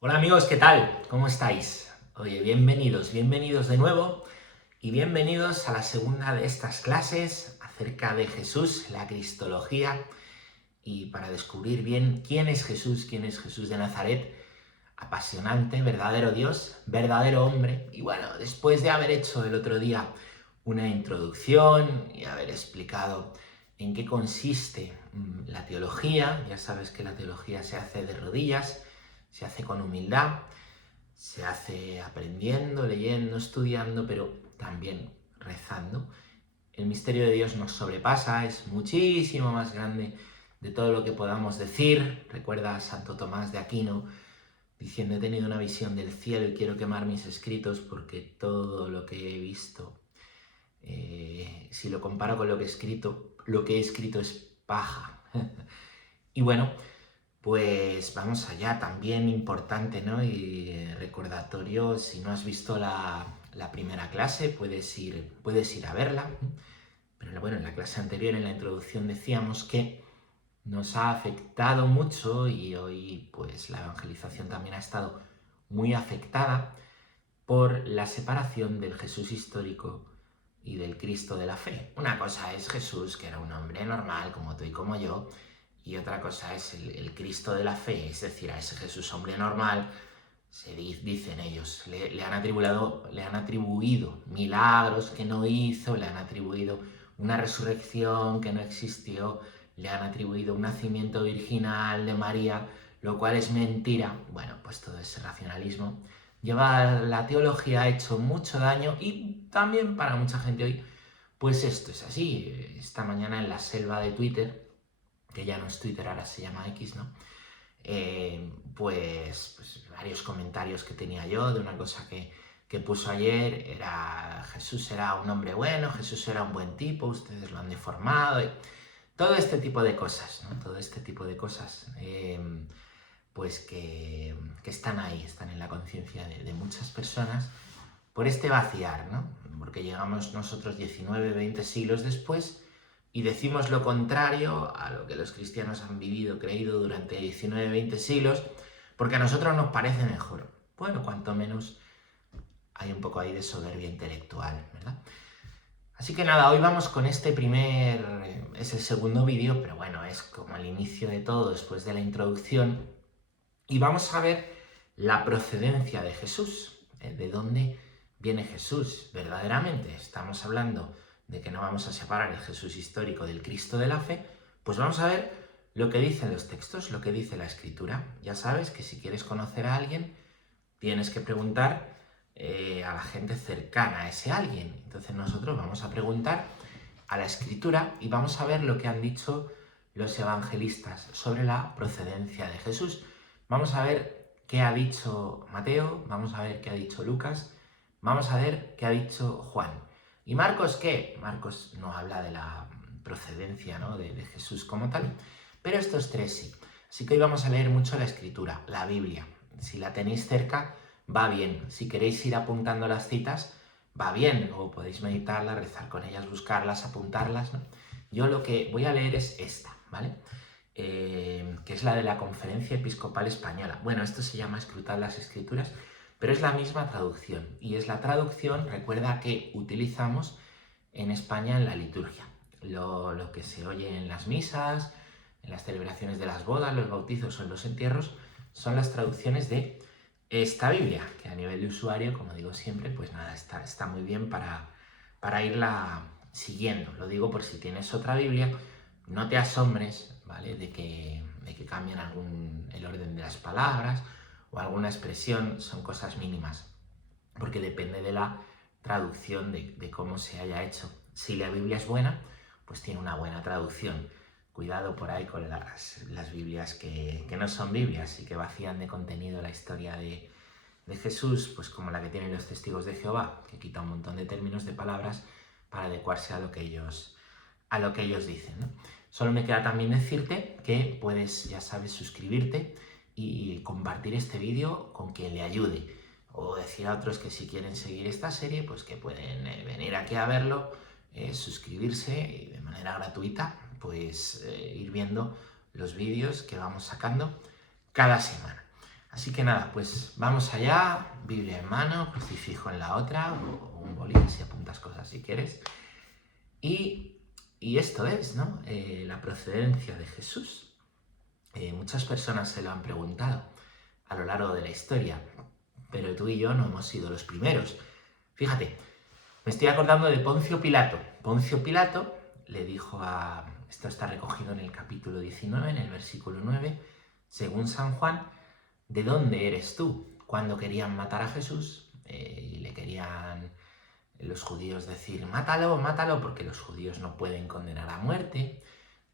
Hola amigos, ¿qué tal? ¿Cómo estáis? Oye, bienvenidos de nuevo y bienvenidos a la segunda de estas clases acerca de Jesús, la Cristología, y para descubrir bien quién es Jesús de Nazaret, apasionante, verdadero Dios, verdadero hombre. Y bueno, después de haber hecho el otro día una introducción y haber explicado en qué consiste la teología, ya sabes que la teología se hace de rodillas, se hace con humildad, se hace aprendiendo, leyendo, estudiando, pero también rezando. El misterio de Dios nos sobrepasa, es muchísimo más grande de todo lo que podamos decir. Recuerda a Santo Tomás de Aquino diciendo: he tenido una visión del cielo y quiero quemar mis escritos porque todo lo que he visto, si lo comparo con lo que he escrito es paja. Y bueno, pues vamos allá, también importante, ¿no? Y recordatorio, si no has visto la primera clase, puedes ir a verla. Pero bueno, en la clase anterior, en la introducción, decíamos que nos ha afectado mucho y hoy pues la evangelización también ha estado muy afectada por la separación del Jesús histórico y del Cristo de la fe. Una cosa es Jesús, que era un hombre normal como tú y como yo, y otra cosa es el Cristo de la fe, es decir, a ese Jesús hombre normal, dicen ellos, le han atribuido milagros que no hizo, le han atribuido una resurrección que no existió, le han atribuido un nacimiento virginal de María, lo cual es mentira. Bueno, pues todo ese racionalismo lleva a la teología, ha hecho mucho daño y también para mucha gente hoy, pues esto es así. Esta mañana en la selva de Twitter, que ya no es Twitter, ahora se llama X, ¿no? Pues varios comentarios que tenía yo de una cosa que puso ayer, era Jesús era un hombre bueno, Jesús era un buen tipo, ustedes lo han deformado, y todo este tipo de cosas, ¿no? Todo este tipo de cosas, pues que están ahí, están en la conciencia de muchas personas por este vaciar, ¿no? Porque llegamos nosotros 19, 20 siglos después y decimos lo contrario a lo que los cristianos han vivido, creído durante 19, 20 siglos, porque a nosotros nos parece mejor. Bueno, cuanto menos hay un poco ahí de soberbia intelectual, ¿verdad? Así que nada, hoy vamos con es el segundo vídeo, pero bueno, es como el inicio de todo después de la introducción, y vamos a ver la procedencia de Jesús, de dónde viene Jesús verdaderamente. Estamos hablando de que no vamos a separar el Jesús histórico del Cristo de la fe, pues vamos a ver lo que dicen los textos, lo que dice la Escritura. Ya sabes que si quieres conocer a alguien, tienes que preguntar a la gente cercana a ese alguien. Entonces nosotros vamos a preguntar a la Escritura y vamos a ver lo que han dicho los evangelistas sobre la procedencia de Jesús. Vamos a ver qué ha dicho Mateo, vamos a ver qué ha dicho Lucas, vamos a ver qué ha dicho Juan. ¿Y Marcos qué? Marcos no habla de la procedencia, ¿no? de Jesús como tal, pero estos tres sí. Así que hoy vamos a leer mucho la Escritura, la Biblia. Si la tenéis cerca, va bien. Si queréis ir apuntando las citas, va bien. O podéis meditarlas, rezar con ellas, buscarlas, apuntarlas, ¿no? Yo lo que voy a leer es esta, ¿vale? Que es la de la Conferencia Episcopal Española. Bueno, esto se llama Escrutar las Escrituras, pero es la misma traducción. Y es la traducción, recuerda, que utilizamos en España en la liturgia. Lo que se oye en las misas, en las celebraciones de las bodas, los bautizos o en los entierros, son las traducciones de esta Biblia, que a nivel de usuario, como digo siempre, pues nada, está muy bien para irla siguiendo. Lo digo por si tienes otra Biblia, no te asombres, ¿vale? De que cambien el orden de las palabras o alguna expresión, son cosas mínimas, porque depende de la traducción, de cómo se haya hecho. Si la Biblia es buena, pues tiene una buena traducción. Cuidado por ahí con las Biblias que no son Biblias y que vacían de contenido la historia de Jesús, pues como la que tienen los testigos de Jehová, que quita un montón de términos, de palabras, para adecuarse a lo que ellos dicen, ¿no? Solo me queda también decirte que puedes, ya sabes, suscribirte y compartir este vídeo con quien le ayude. O decir a otros que si quieren seguir esta serie, pues que pueden venir aquí a verlo, suscribirse y de manera gratuita, pues ir viendo los vídeos que vamos sacando cada semana. Así que nada, pues vamos allá, Biblia en mano, crucifijo en la otra, o un boli, si apuntas cosas si quieres. Y esto es, ¿no? La procedencia de Jesús. Muchas personas se lo han preguntado a lo largo de la historia, pero tú y yo no hemos sido los primeros. Fíjate, me estoy acordando de Poncio Pilato. Poncio Pilato le dijo a... Esto está recogido en el capítulo 19, en el versículo 9, según San Juan, ¿de dónde eres tú? Cuando querían matar a Jesús y le querían los judíos decir, mátalo, mátalo, porque los judíos no pueden condenar a muerte.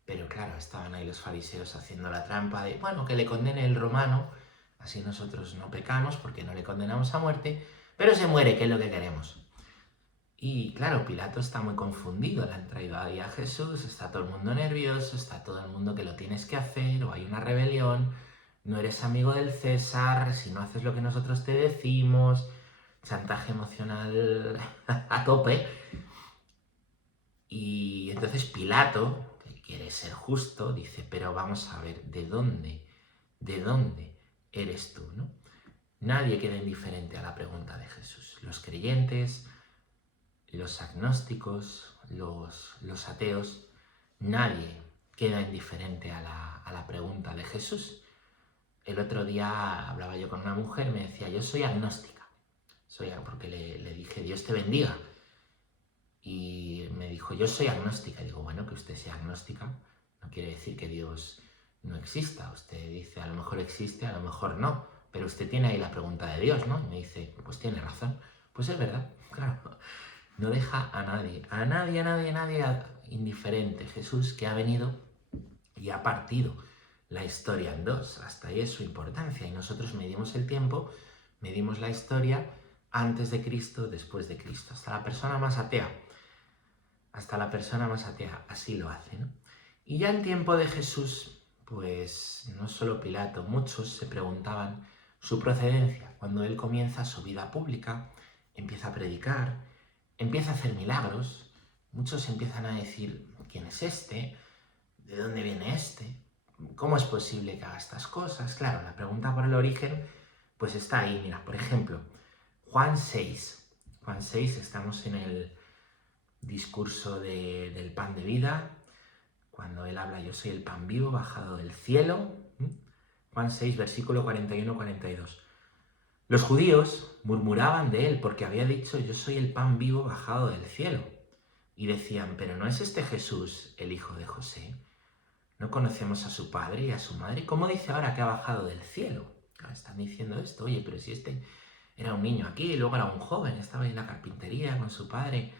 Pero claro, estaban ahí los fariseos haciendo la trampa de, bueno, que le condene el romano, así nosotros no pecamos porque no le condenamos a muerte, pero se muere, que es lo que queremos. Y claro, Pilato está muy confundido, le han traído ahí a Jesús, está todo el mundo nervioso, está todo el mundo que lo tienes que hacer, o hay una rebelión, no eres amigo del César, si no haces lo que nosotros te decimos, chantaje emocional a tope. Y entonces Pilato, que quiere ser justo, dice, pero vamos a ver, ¿de dónde eres tú, no? Nadie queda indiferente a la pregunta de Jesús. Los creyentes, los agnósticos, los ateos, nadie queda indiferente a la pregunta de Jesús. El otro día hablaba yo con una mujer, me decía, yo soy agnóstica, porque le dije, Dios te bendiga. Y me dijo, yo soy agnóstica. Y digo, bueno, que usted sea agnóstica no quiere decir que Dios no exista. Usted dice, a lo mejor existe, a lo mejor no. Pero usted tiene ahí la pregunta de Dios, ¿no? Y me dice, pues tiene razón. Pues es verdad, claro. No deja a nadie indiferente. Jesús que ha venido y ha partido la historia en dos. Hasta ahí es su importancia. Y nosotros medimos el tiempo, medimos la historia antes de Cristo, después de Cristo. Hasta la persona más atea así lo hace, ¿no? Y ya en tiempo de Jesús, pues no solo Pilato, muchos se preguntaban su procedencia. Cuando él comienza su vida pública, empieza a predicar, empieza a hacer milagros, muchos empiezan a decir, ¿quién es este? ¿De dónde viene este? ¿Cómo es posible que haga estas cosas? Claro, la pregunta por el origen, pues está ahí. Mira, por ejemplo, Juan 6. Juan 6, estamos en el discurso del pan de vida, cuando él habla, yo soy el pan vivo bajado del cielo. Juan 6, versículo 41-42. Los judíos murmuraban de él porque había dicho, yo soy el pan vivo bajado del cielo. Y decían, pero ¿no es este Jesús el hijo de José? ¿No conocemos a su padre y a su madre? ¿Cómo dice ahora que ha bajado del cielo? Están diciendo esto, oye, pero si este era un niño aquí y luego era un joven, estaba en la carpintería con su padre.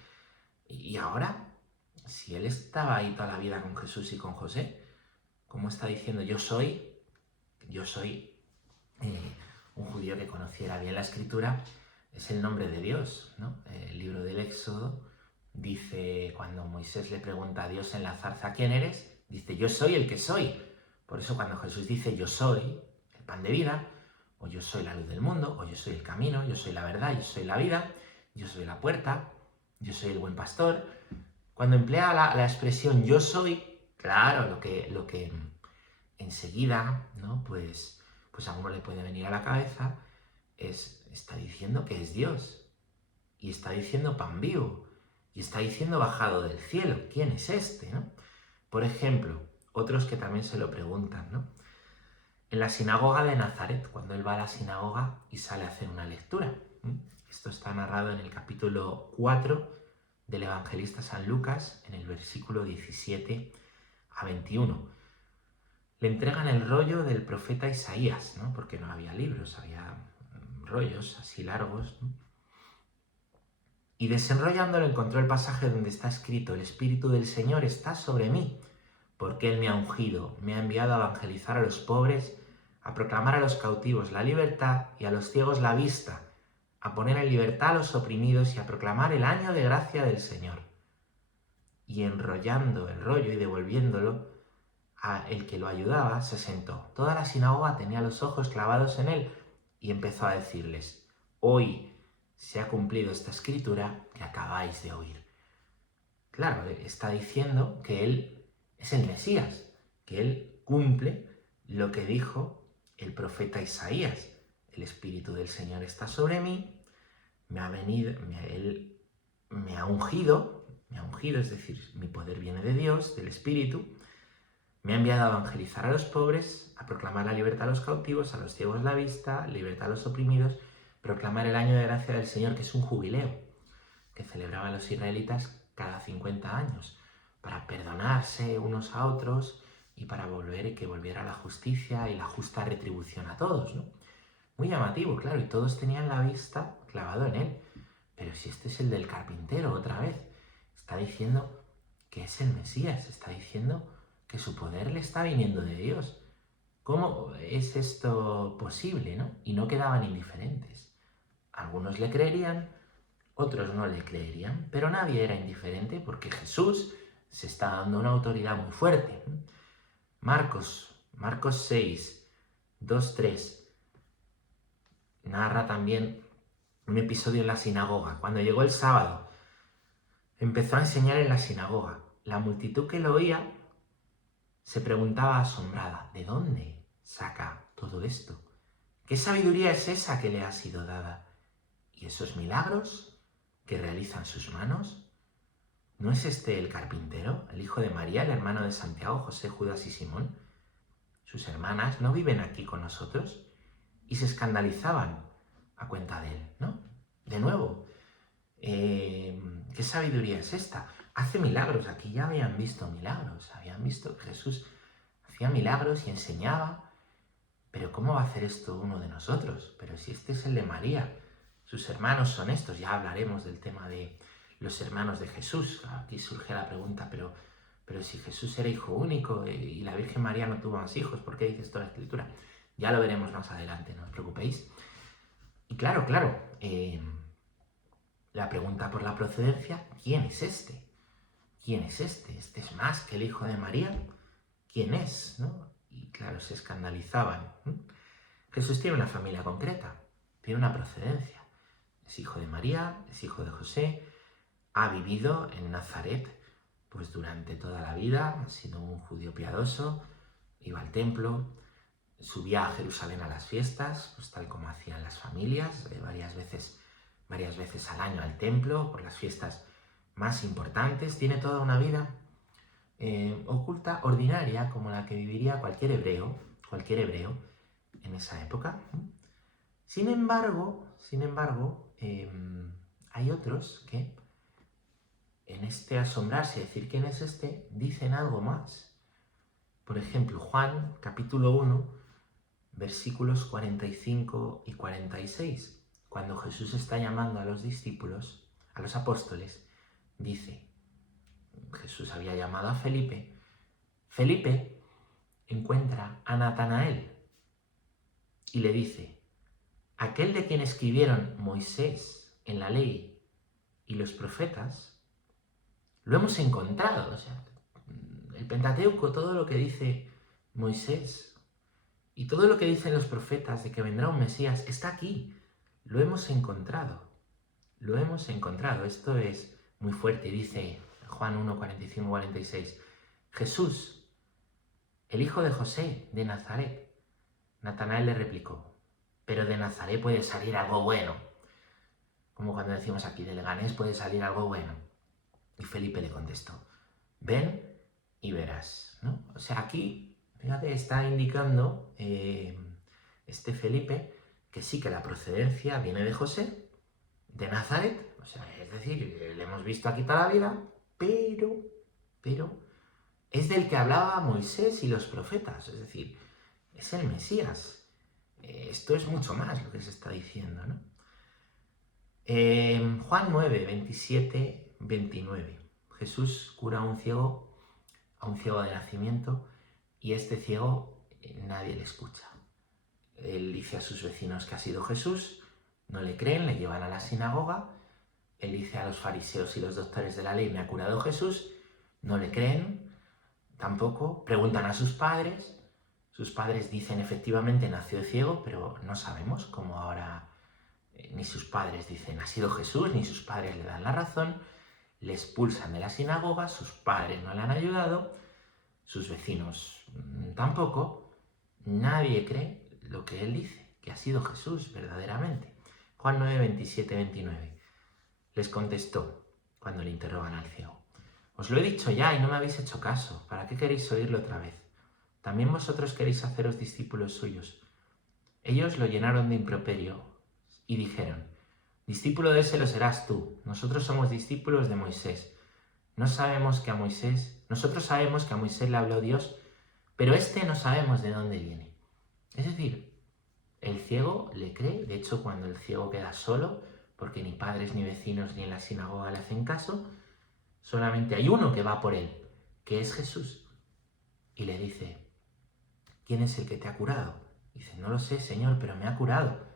Y ahora, si él estaba ahí toda la vida con Jesús y con José, ¿cómo está diciendo yo soy un judío que conociera bien la Escritura? Es el nombre de Dios, ¿no? El libro del Éxodo dice, cuando Moisés le pregunta a Dios en la zarza, ¿quién eres? Dice, yo soy el que soy. Por eso cuando Jesús dice, yo soy el pan de vida, o yo soy la luz del mundo, o yo soy el camino, yo soy la verdad, yo soy la vida, yo soy la puerta, yo soy el buen pastor. Cuando emplea la expresión yo soy, claro, lo que enseguida, ¿no? Pues a uno le puede venir a la cabeza está diciendo que es Dios, y está diciendo pan vivo, y está diciendo bajado del cielo. ¿Quién es este, no? Por ejemplo, otros que también se lo preguntan, ¿no? En la sinagoga de Nazaret, cuando él va a la sinagoga y sale a hacer una lectura. Esto está narrado en el capítulo 4 del evangelista San Lucas, en el versículo 17 a 21. Le entregan el rollo del profeta Isaías, ¿no? Porque no había libros, había rollos así largos, ¿no? Y desenrollándolo encontró el pasaje donde está escrito, el Espíritu del Señor está sobre mí, porque Él me ha ungido, me ha enviado a evangelizar a los pobres, a proclamar a los cautivos la libertad y a los ciegos la vista, a poner en libertad a los oprimidos y a proclamar el año de gracia del Señor. Y enrollando el rollo y devolviéndolo a el que lo ayudaba, se sentó. Toda la sinagoga tenía los ojos clavados en él y empezó a decirles, hoy se ha cumplido esta escritura que acabáis de oír. Claro, está diciendo que él es el Mesías, que él cumple lo que dijo el profeta Isaías. el Espíritu del Señor está sobre mí, Él me ha ungido, es decir, mi poder viene de Dios, del Espíritu, me ha enviado a evangelizar a los pobres, a proclamar la libertad a los cautivos, a los ciegos la vista, libertad a los oprimidos, proclamar el año de gracia del Señor, que es un jubileo que celebraban los israelitas cada 50 años, para perdonarse unos a otros y para que volviera la justicia y la justa retribución a todos, ¿no? Muy llamativo, claro, y todos tenían la vista clavado en él. Pero si este es el del carpintero otra vez, está diciendo que es el Mesías, está diciendo que su poder le está viniendo de Dios. ¿Cómo es esto posible, no? Y no quedaban indiferentes. Algunos le creerían, otros no le creerían, pero nadie era indiferente porque Jesús se está dando una autoridad muy fuerte. Marcos 6, 2, 3, narra también un episodio en la sinagoga. Cuando llegó el sábado, empezó a enseñar en la sinagoga. La multitud que lo oía se preguntaba asombrada, ¿de dónde saca todo esto? ¿Qué sabiduría es esa que le ha sido dada? ¿Y esos milagros que realizan sus manos? ¿No es este el carpintero, el hijo de María, el hermano de Santiago, José, Judas y Simón? ¿Sus hermanas no viven aquí con nosotros? Y se escandalizaban a cuenta de él, ¿no? De nuevo, ¿qué sabiduría es esta? Hace milagros, aquí ya habían visto milagros, habían visto que Jesús hacía milagros y enseñaba, pero ¿cómo va a hacer esto uno de nosotros? Pero si este es el de María, sus hermanos son estos, ya hablaremos del tema de los hermanos de Jesús. Aquí surge la pregunta, pero si Jesús era hijo único y la Virgen María no tuvo más hijos, ¿por qué dice esto la Escritura? Ya lo veremos más adelante, no os preocupéis. Y claro, la pregunta por la procedencia, ¿quién es este? ¿Quién es este? ¿Este es más que el hijo de María? ¿Quién es? ¿No? Y claro, se escandalizaban. Jesús tiene una familia concreta, tiene una procedencia. Es hijo de María, es hijo de José, ha vivido en Nazaret pues durante toda la vida, ha sido un judío piadoso, iba al templo, subía a Jerusalén a las fiestas, pues tal como hacían las familias, varias veces al año al templo, por las fiestas más importantes. Tiene toda una vida oculta, ordinaria, como la que viviría cualquier hebreo en esa época. Sin embargo, hay otros que en este asombrarse y decir quién es este, dicen algo más. Por ejemplo, Juan, capítulo 1, versículos 45 y 46. Cuando Jesús está llamando a los discípulos, a los apóstoles, dice, Jesús había llamado a Felipe. Felipe encuentra a Natanael y le dice, aquel de quien escribieron Moisés en la ley y los profetas, lo hemos encontrado. O sea, el Pentateuco, todo lo que dice Moisés y todo lo que dicen los profetas de que vendrá un Mesías, está aquí. Lo hemos encontrado. Lo hemos encontrado. Esto es muy fuerte. Dice Juan 1, 45, 46. Jesús, el hijo de José, de Nazaret. Natanael le replicó, pero de Nazaret puede salir algo bueno. Como cuando decimos aquí, de Leganés puede salir algo bueno. Y Felipe le contestó, ven y verás, ¿no? O sea, aquí, fíjate, está indicando este Felipe que sí que la procedencia viene de José, de Nazaret, o sea, es decir, le hemos visto aquí toda la vida, pero es del que hablaba Moisés y los profetas, es decir, es el Mesías. Esto es mucho más lo que se está diciendo, ¿no? Juan 9, 27, 29. Jesús cura a un ciego de nacimiento, y este ciego nadie le escucha. Él dice a sus vecinos que ha sido Jesús, no le creen, le llevan a la sinagoga. Él dice a los fariseos y los doctores de la ley, me ha curado Jesús, no le creen tampoco. Preguntan a sus padres dicen efectivamente nació ciego, pero no sabemos cómo ahora. Ni sus padres dicen ha sido Jesús, ni sus padres le dan la razón. Le expulsan de la sinagoga, sus padres no le han ayudado, sus vecinos tampoco. Nadie cree lo que él dice, que ha sido Jesús verdaderamente. Juan 9, 27, 29. Les contestó cuando le interrogan al ciego: os lo he dicho ya y no me habéis hecho caso. ¿Para qué queréis oírlo otra vez? ¿También vosotros queréis haceros discípulos suyos? Ellos lo llenaron de improperio y dijeron: discípulo de ese lo serás tú. Nosotros somos discípulos de Moisés. Nosotros sabemos que a Moisés le habló Dios, pero no sabemos de dónde viene. Es decir, el ciego le cree. De hecho, cuando el ciego queda solo, porque ni padres, ni vecinos, ni en la sinagoga le hacen caso, solamente hay uno que va por él, que es Jesús. Y le dice: ¿quién es el que te ha curado? Y dice: no lo sé, Señor, pero me ha curado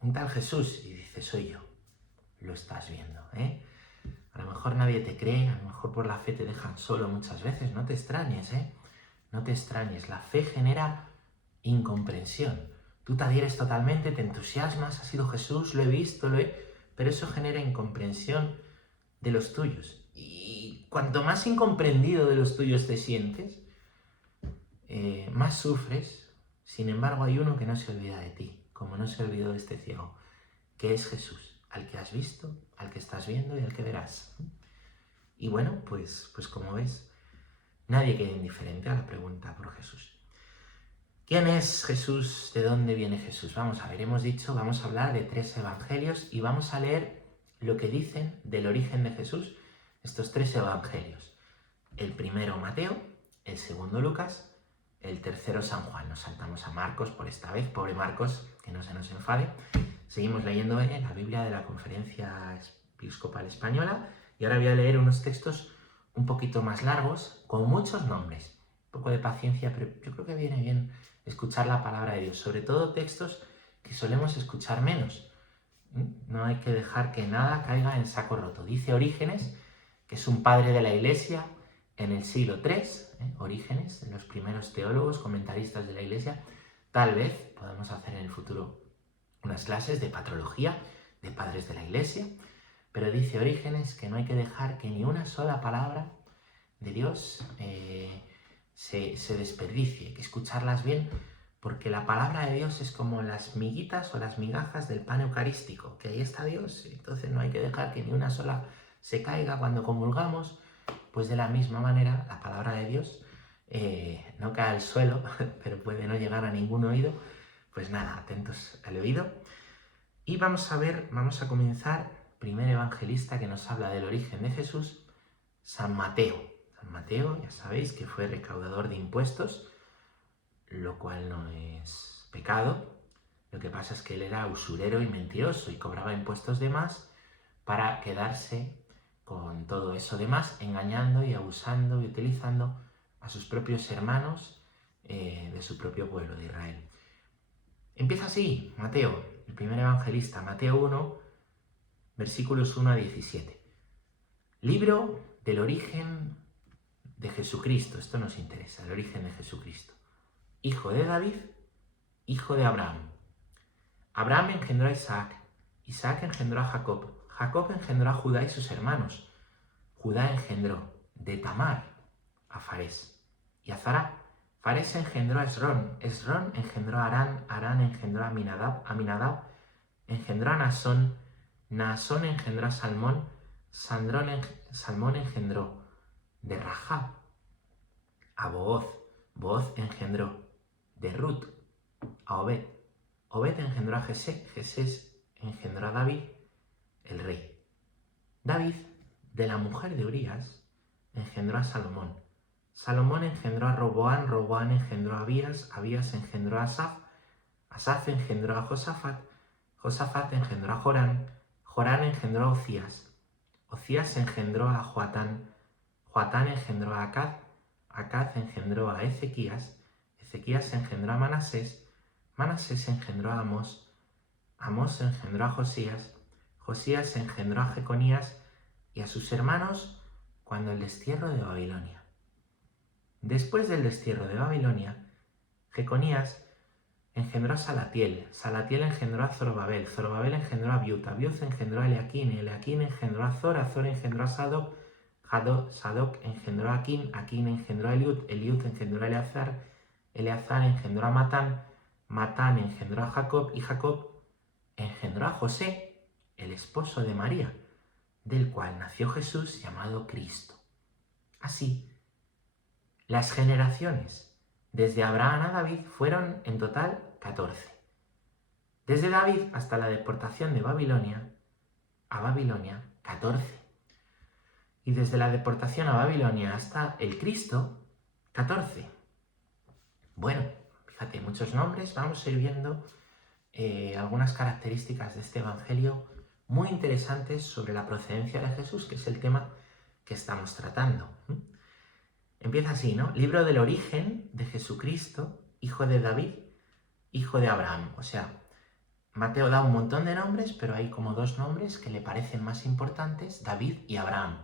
un tal Jesús. Y dice: soy yo. Lo estás viendo, ¿eh? A lo mejor nadie te cree, a lo mejor por la fe te dejan solo muchas veces. No te extrañes, ¿eh? No te extrañes. La fe genera incomprensión. Tú te adhieres totalmente, te entusiasmas, ha sido Jesús, lo he visto, pero eso genera incomprensión de los tuyos. Y cuanto más incomprendido de los tuyos te sientes, más sufres. Sin embargo, hay uno que no se olvida de ti, como no se olvidó de este ciego, que es Jesús, al que has visto, al que estás viendo y al que verás. Y bueno, pues como ves, nadie queda indiferente a la pregunta por Jesús. ¿Quién es Jesús? ¿De dónde viene Jesús? Vamos a ver, vamos a hablar de 3 evangelios y vamos a leer lo que dicen del origen de Jesús estos 3 evangelios. El primero Mateo, el segundo Lucas, el tercero San Juan. Nos saltamos a Marcos por esta vez, pobre Marcos, que no se nos enfade. Seguimos leyendo en la Biblia de la Conferencia Episcopal Española y ahora voy a leer unos textos un poquito más largos, con muchos nombres. Un poco de paciencia, pero yo creo que viene bien escuchar la palabra de Dios, sobre todo textos que solemos escuchar menos. No hay que dejar que nada caiga en saco roto. Dice Orígenes, que es un padre de la Iglesia en el siglo III, Orígenes, de los primeros teólogos, comentaristas de la Iglesia. Tal vez podamos hacer en el futuro unas clases de patrología de padres de la Iglesia, pero dice Orígenes que no hay que dejar que ni una sola palabra de Dios se desperdicie, hay que escucharlas bien, porque la palabra de Dios es como las miguitas o las migajas del pan eucarístico, que ahí está Dios, entonces no hay que dejar que ni una sola se caiga cuando comulgamos. Pues de la misma manera, la palabra de Dios no cae al suelo, pero puede no llegar a ningún oído. Pues nada, atentos al oído. Y vamos a comenzar, primer evangelista que nos habla del origen de Jesús, San Mateo. San Mateo, ya sabéis que fue recaudador de impuestos, lo cual no es pecado. Lo que pasa es que él era usurero y mentiroso y cobraba impuestos de más para quedarse con todo eso de más, engañando y abusando y utilizando a sus propios hermanos de su propio pueblo de Israel. Empieza así, Mateo, el primer evangelista, Mateo 1, versículos 1 a 17. Libro del origen de Jesucristo, esto nos interesa, el origen de Jesucristo. Hijo de David, hijo de Abraham. Abraham engendró a Isaac, Isaac engendró a Jacob, Jacob engendró a Judá y sus hermanos. Judá engendró de Tamar a Farés y a Zará. Farés engendró a Esrón, Esrón engendró a Arán, Arán engendró a Aminadab engendró a Naasón, Naasón engendró a Salmón, Salmón engendró de Rahab a Booz, Booz engendró de Ruth a Obed, Obed engendró a Jesé, Jesé engendró a David, el rey. David, de la mujer de Urías, engendró a Salomón. Salomón engendró a Roboán, Roboán engendró a Abías, Abías engendró a Asaf, Asaf engendró a Josafat, Josafat engendró a Jorán, Jorán engendró a Ocías, Ocías engendró a Joatán, Joatán engendró a Acaz, Acaz engendró a Ezequías, Ezequías engendró a Manasés, Manasés engendró a Amós, Amós engendró a Josías, Josías engendró a Jeconías y a sus hermanos cuando el destierro de Babilonia. Después del destierro de Babilonia, Jeconías engendró a Salatiel, Salatiel engendró a Zorobabel, Zorobabel engendró a Abiud, Abiud engendró a Eliaquín, Eliaquín engendró a Azor, Azor engendró a Sadoc, Sadoc engendró a Aquín, Aquín engendró a Eliud, Eliud engendró a Eleazar, Eleazar engendró a Matán, Matán engendró a Jacob y Jacob engendró a José, el esposo de María, del cual nació Jesús llamado Cristo. Así, las generaciones desde Abraham a David fueron en total 14. Desde David hasta la deportación de Babilonia, 14. Y desde la deportación a Babilonia hasta el Cristo, 14. Bueno, fíjate, muchos nombres, vamos a ir viendo algunas características de este evangelio muy interesantes sobre la procedencia de Jesús, que es el tema que estamos tratando. Empieza así, ¿no? Libro del origen de Jesucristo, hijo de David, hijo de Abraham. O sea, Mateo da un montón de nombres, pero hay como dos nombres que le parecen más importantes, David y Abraham.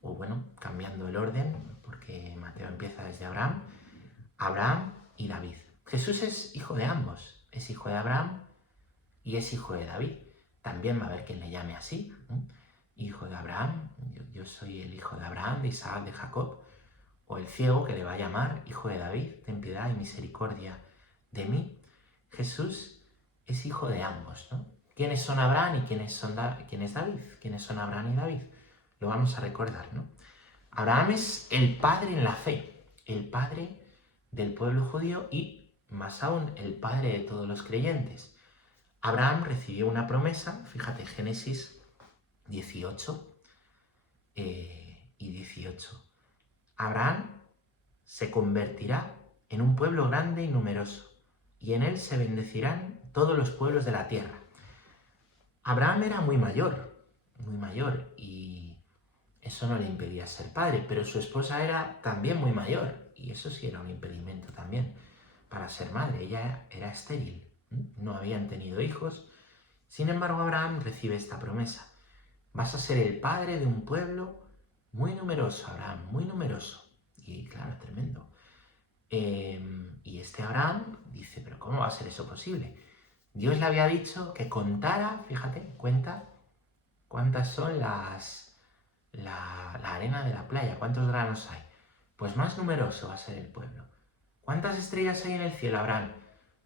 O bueno, cambiando el orden, porque Mateo empieza desde Abraham y David. Jesús es hijo de ambos, es hijo de Abraham y es hijo de David. También va a haber quien le llame así, ¿no? Hijo de Abraham, yo soy el hijo de Abraham, de Isaac, de Jacob. O el ciego que le va a llamar hijo de David, ten piedad y misericordia de mí. Jesús es hijo de ambos, ¿no? ¿Quiénes son Abraham y quién es David? ¿Quiénes son Abraham y David? Lo vamos a recordar, ¿no? Abraham es el padre en la fe, el padre del pueblo judío y, más aún, el padre de todos los creyentes. Abraham recibió una promesa, fíjate, Génesis 18 y 18. Abraham se convertirá en un pueblo grande y numeroso, y en él se bendecirán todos los pueblos de la tierra. Abraham era muy mayor, y eso no le impedía ser padre, pero su esposa era también muy mayor, y eso sí era un impedimento también para ser madre. Ella era estéril, no habían tenido hijos. Sin embargo, Abraham recibe esta promesa: vas a ser el padre de un pueblo muy numeroso, Abraham, muy numeroso. Y claro, tremendo. Y este Abraham dice, pero ¿cómo va a ser eso posible? Dios le había dicho que contara, fíjate, cuenta cuántas son la arena de la playa, cuántos granos hay. Pues más numeroso va a ser el pueblo. ¿Cuántas estrellas hay en el cielo, Abraham?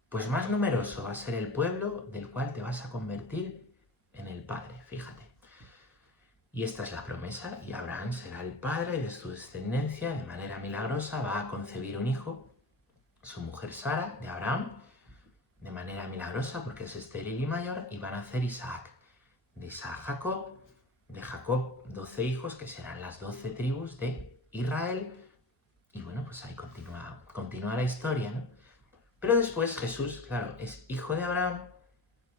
Pues más numeroso va a ser el pueblo del cual te vas a convertir en el padre, fíjate. Y esta es la promesa, y Abraham será el padre de su descendencia. De manera milagrosa va a concebir un hijo, su mujer Sara, de Abraham, de manera milagrosa porque es estéril y mayor, y van a nacer Isaac. De Isaac Jacob, de Jacob 12 hijos, que serán las 12 tribus de Israel. Y bueno, pues ahí continúa la historia, ¿no? Pero después Jesús, claro, es hijo de Abraham,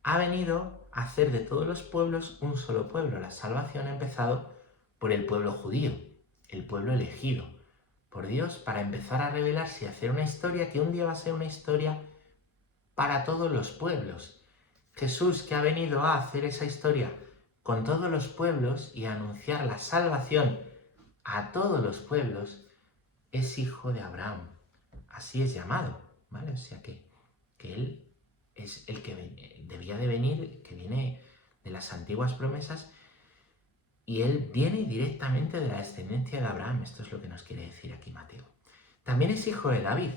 ha venido a hacer de todos los pueblos un solo pueblo. La salvación ha empezado por el pueblo judío, el pueblo elegido por Dios para empezar a revelarse y hacer una historia que un día va a ser una historia para todos los pueblos. Jesús, que ha venido a hacer esa historia con todos los pueblos y a anunciar la salvación a todos los pueblos, es hijo de Abraham. Así es llamado, ¿vale? O sea que él es el que debía de venir, que viene de las antiguas promesas, y él viene directamente de la descendencia de Abraham. Esto es lo que nos quiere decir aquí Mateo. También es hijo de David.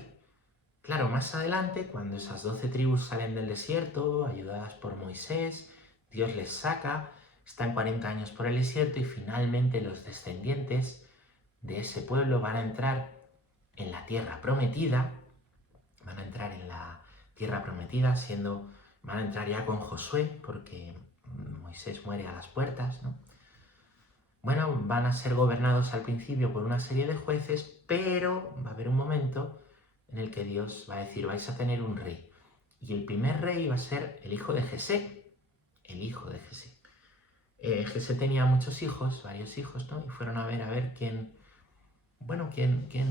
Claro, más adelante, cuando esas 12 tribus salen del desierto, ayudadas por Moisés, Dios les saca, están 40 años por el desierto y finalmente los descendientes de ese pueblo van a entrar en la tierra prometida, van a entrar ya con Josué, porque Moisés muere a las puertas, ¿no? Bueno, van a ser gobernados al principio por una serie de jueces, pero va a haber un momento en el que Dios va a decir, vais a tener un rey. Y el primer rey va a ser el hijo de Jesé, Jesé tenía muchos hijos, varios hijos, ¿no? Y fueron a ver quién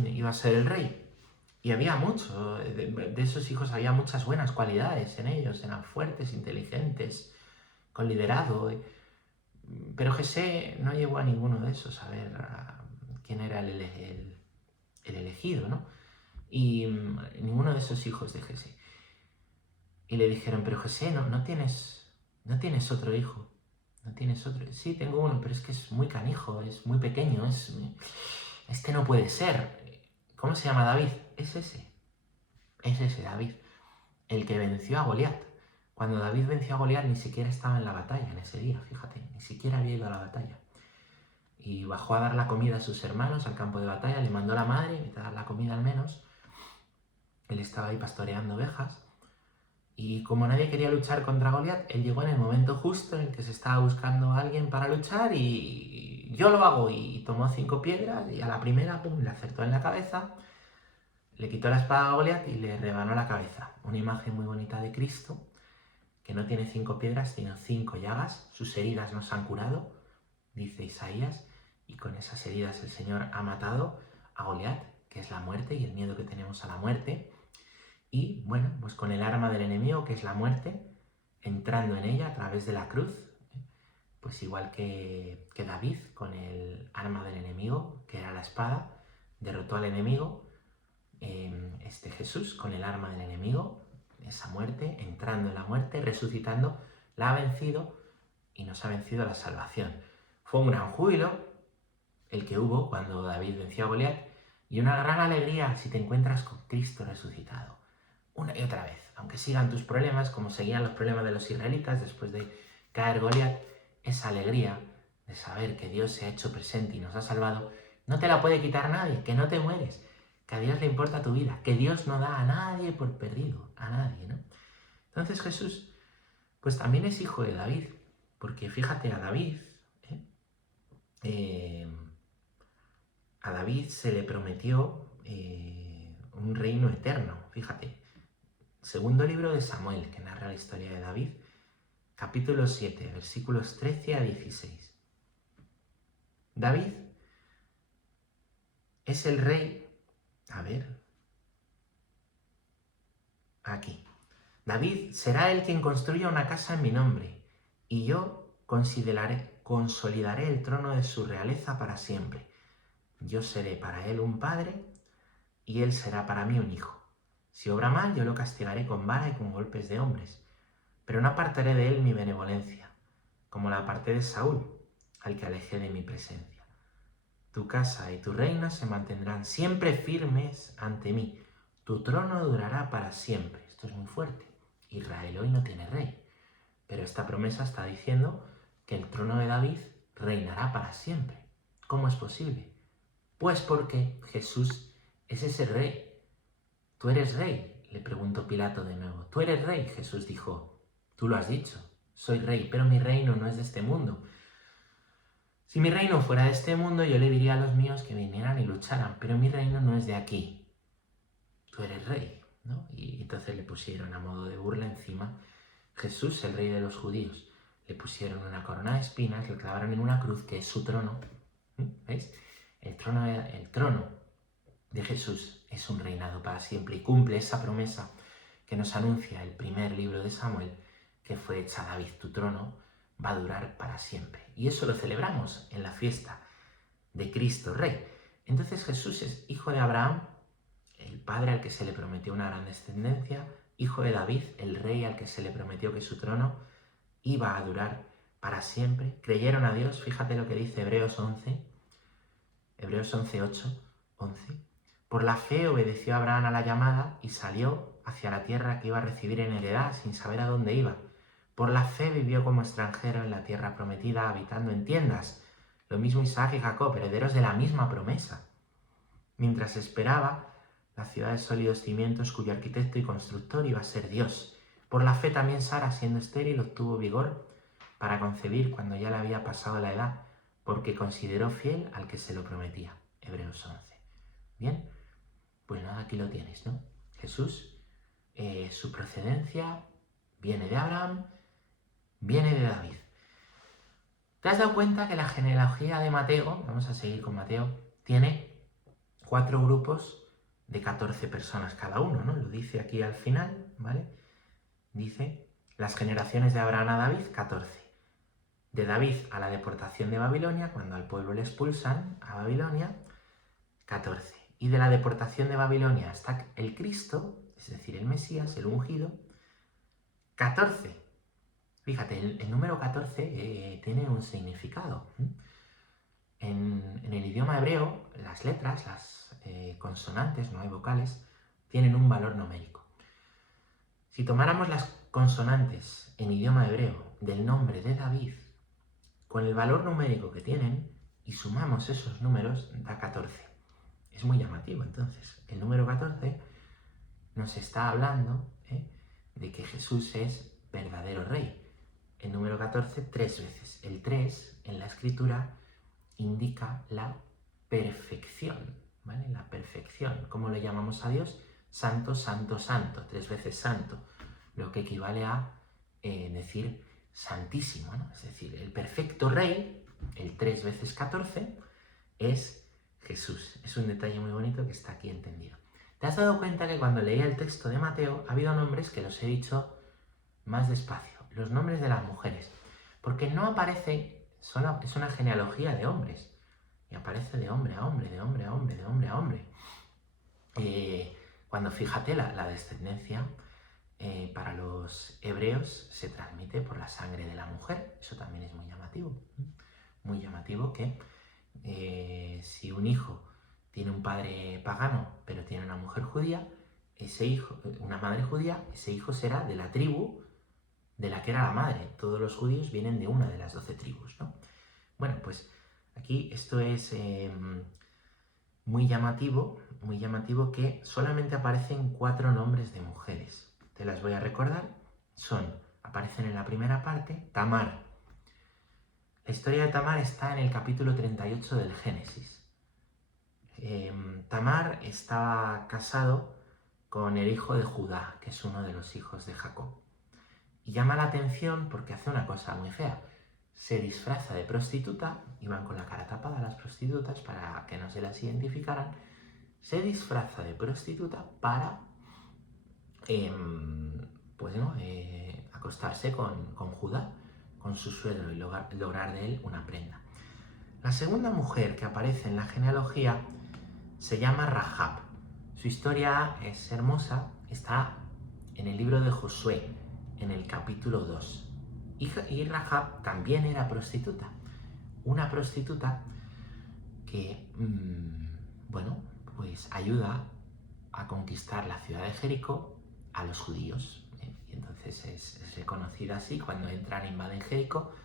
iba a ser el rey. Y había muchos, de esos hijos había muchas buenas cualidades en ellos, eran fuertes, inteligentes, con liderazgo. Pero Jesé no llegó a ninguno de esos a ver quién era el elegido, ¿no? Y ninguno de esos hijos de Jesé. Y le dijeron, pero Jesé, no tienes otro hijo. ¿No tienes otro? Sí, tengo uno, pero es que es muy canijo, es muy pequeño, este no puede ser. ¿Cómo se llama David? Es ese David. el que venció a Goliat. Cuando David venció a Goliat ni siquiera estaba en la batalla en ese día, fíjate, ni siquiera había ido a la batalla. Y bajó a dar la comida a sus hermanos al campo de batalla, le mandó la madre a dar la comida al menos. Él estaba ahí pastoreando ovejas. Y como nadie quería luchar contra Goliat, él llegó en el momento justo en que se estaba buscando a alguien para luchar y yo lo hago. Y tomó 5 piedras y a la primera, pum, le acertó en la cabeza, le quitó la espada a Goliat y le rebanó la cabeza. Una imagen muy bonita de Cristo, que no tiene 5 piedras, sino 5 llagas. Sus heridas nos han curado, dice Isaías, y con esas heridas el Señor ha matado a Goliat, que es la muerte y el miedo que tenemos a la muerte. Y bueno, pues con el arma del enemigo, que es la muerte, entrando en ella a través de la cruz, pues igual que David con el arma del enemigo, que era la espada, derrotó al enemigo. Jesús con el arma del enemigo, esa muerte, entrando en la muerte, resucitando, la ha vencido y nos ha vencido la salvación. Fue un gran júbilo el que hubo cuando David venció a Goliat y una gran alegría si te encuentras con Cristo resucitado. Una y otra vez, aunque sigan tus problemas, como seguían los problemas de los israelitas después de caer Goliat, esa alegría de saber que Dios se ha hecho presente y nos ha salvado, no te la puede quitar nadie, que no te mueres, que a Dios le importa tu vida, que Dios no da a nadie por perdido, a nadie, ¿no? Entonces Jesús, pues también es hijo de David, porque fíjate, a David se le prometió un reino eterno, fíjate. Segundo libro de Samuel, que narra la historia de David, capítulo 7, versículos 13 a 16. David es el rey, aquí. David será el quien construya una casa en mi nombre, y yo consolidaré el trono de su realeza para siempre. Yo seré para él un padre, y él será para mí un hijo. Si obra mal, yo lo castigaré con vara y con golpes de hombres, pero no apartaré de él mi benevolencia, como la aparté de Saúl, al que alejé de mi presencia. Tu casa y tu reino se mantendrán siempre firmes ante mí. Tu trono durará para siempre. Esto es muy fuerte. Israel hoy no tiene rey, pero esta promesa está diciendo que el trono de David reinará para siempre. ¿Cómo es posible? Pues porque Jesús es ese rey. ¿Tú eres rey?, le preguntó Pilato de nuevo. ¿Tú eres rey? Jesús dijo, tú lo has dicho, soy rey, pero mi reino no es de este mundo. Si mi reino fuera de este mundo, yo le diría a los míos que vinieran y lucharan, pero mi reino no es de aquí. Tú eres rey, ¿no? Y entonces le pusieron a modo de burla encima, Jesús, el rey de los judíos. Le pusieron una corona de espinas, le clavaron en una cruz, que es su trono. ¿Veis? El trono de Jesús es un reinado para siempre y cumple esa promesa que nos anuncia el primer libro de Samuel, que fue hecha a David, tu trono va a durar para siempre. Y eso lo celebramos en la fiesta de Cristo Rey. Entonces Jesús es hijo de Abraham, el padre al que se le prometió una gran descendencia, hijo de David, el rey al que se le prometió que su trono iba a durar para siempre. Creyeron a Dios, fíjate lo que dice Hebreos 11, Hebreos 11, 8, 11. Por la fe obedeció Abraham a la llamada y salió hacia la tierra que iba a recibir en heredad sin saber a dónde iba. Por la fe vivió como extranjero en la tierra prometida, habitando en tiendas. Lo mismo Isaac y Jacob, herederos de la misma promesa. Mientras esperaba la ciudad de sólidos cimientos cuyo arquitecto y constructor iba a ser Dios. Por la fe también Sara, siendo estéril, obtuvo vigor para concebir cuando ya le había pasado la edad, porque consideró fiel al que se lo prometía. Hebreos 11. Bien, pues nada, aquí lo tienes, ¿no? Jesús, su procedencia viene de Abraham, viene de David. ¿Te has dado cuenta que la genealogía de Mateo, vamos a seguir con Mateo, tiene 4 grupos de 14 personas cada uno, ¿no? Lo dice aquí al final, ¿vale? Dice, las generaciones de Abraham a David, 14. De David a la deportación de Babilonia, cuando al pueblo le expulsan a Babilonia, 14. Y de la deportación de Babilonia hasta el Cristo, es decir, el Mesías, el ungido, 14. Fíjate, el número 14 tiene un significado. En el idioma hebreo, las letras, las consonantes, no hay vocales, tienen un valor numérico. Si tomáramos las consonantes en idioma hebreo del nombre de David, con el valor numérico que tienen, y sumamos esos números, da 14. Es muy llamativo, entonces. El número 14 nos está hablando de que Jesús es verdadero rey. El número 14 3 veces. El 3 en la escritura indica la perfección, ¿vale? La perfección. ¿Cómo le llamamos a Dios? Santo, santo, santo. 3 veces santo. Lo que equivale a decir santísimo, ¿no? Es decir, el perfecto rey, el 3 veces 14, es Jesús. Es un detalle muy bonito que está aquí entendido. ¿Te has dado cuenta que cuando leía el texto de Mateo ha habido nombres que los he dicho más despacio? Los nombres de las mujeres. Porque no aparece, es una genealogía de hombres. Y aparece de hombre a hombre, de hombre a hombre, de hombre a hombre. Cuando fíjate, la descendencia para los hebreos se transmite por la sangre de la mujer. Eso también es muy llamativo. Muy llamativo que si un hijo tiene un padre pagano, pero tiene una mujer judía, ese hijo, una madre judía, ese hijo será de la tribu de la que era la madre. Todos los judíos vienen de una de las 12 tribus, ¿no? Bueno, pues aquí esto es muy llamativo que solamente aparecen 4 nombres de mujeres. Te las voy a recordar. Aparecen en la primera parte, Tamar. La historia de Tamar está en el capítulo 38 del Génesis. Tamar estaba casado con el hijo de Judá, que es uno de los hijos de Jacob. Y llama la atención porque hace una cosa muy fea. Se disfraza de prostituta, iban con la cara tapada las prostitutas para que no se las identificaran. Se disfraza de prostituta para acostarse con Judá, con su suegro, y lograr de él una prenda. La segunda mujer que aparece en la genealogía se llama Rahab. Su historia es hermosa, está en el libro de Josué, en el capítulo 2. Y Rahab también era prostituta. Una prostituta que, pues ayuda a conquistar la ciudad de Jericó a los judíos. Y entonces es reconocida así. Cuando entran e invaden Jericó,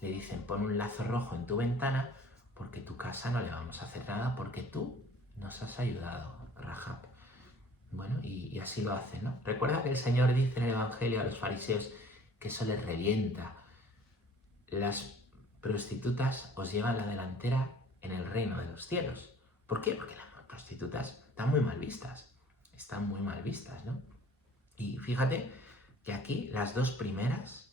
le dicen: pon un lazo rojo en tu ventana porque tu casa no le vamos a hacer nada porque tú nos has ayudado, Rahab. Bueno, y así lo hacen, ¿no? Recuerda que el Señor dice en el Evangelio a los fariseos que eso les revienta. Las prostitutas os llevan la delantera en el reino de los cielos. ¿Por qué? Porque las prostitutas están muy mal vistas. Están muy mal vistas, ¿no? Y fíjate que aquí las dos primeras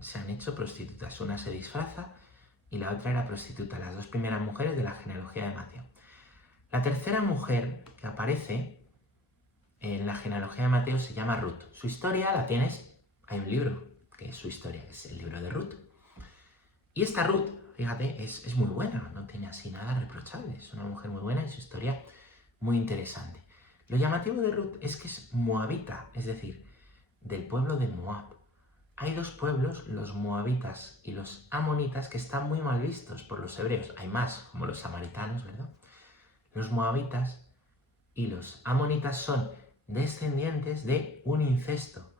se han hecho prostitutas. Una se disfraza y la otra era prostituta. Las dos primeras mujeres de la genealogía de Mateo. La tercera mujer que aparece en la genealogía de Mateo se llama Ruth. Su historia la tienes, hay un libro que es su historia, es el libro de Ruth. Y esta Ruth, fíjate, es muy buena, no tiene así nada reprochable. Es una mujer muy buena y su historia muy interesante. Lo llamativo de Ruth es que es moabita, es decir, del pueblo de Moab. Hay dos pueblos, los moabitas y los amonitas, que están muy mal vistos por los hebreos. Hay más, como los samaritanos, ¿verdad? Los moabitas y los amonitas son descendientes de un incesto,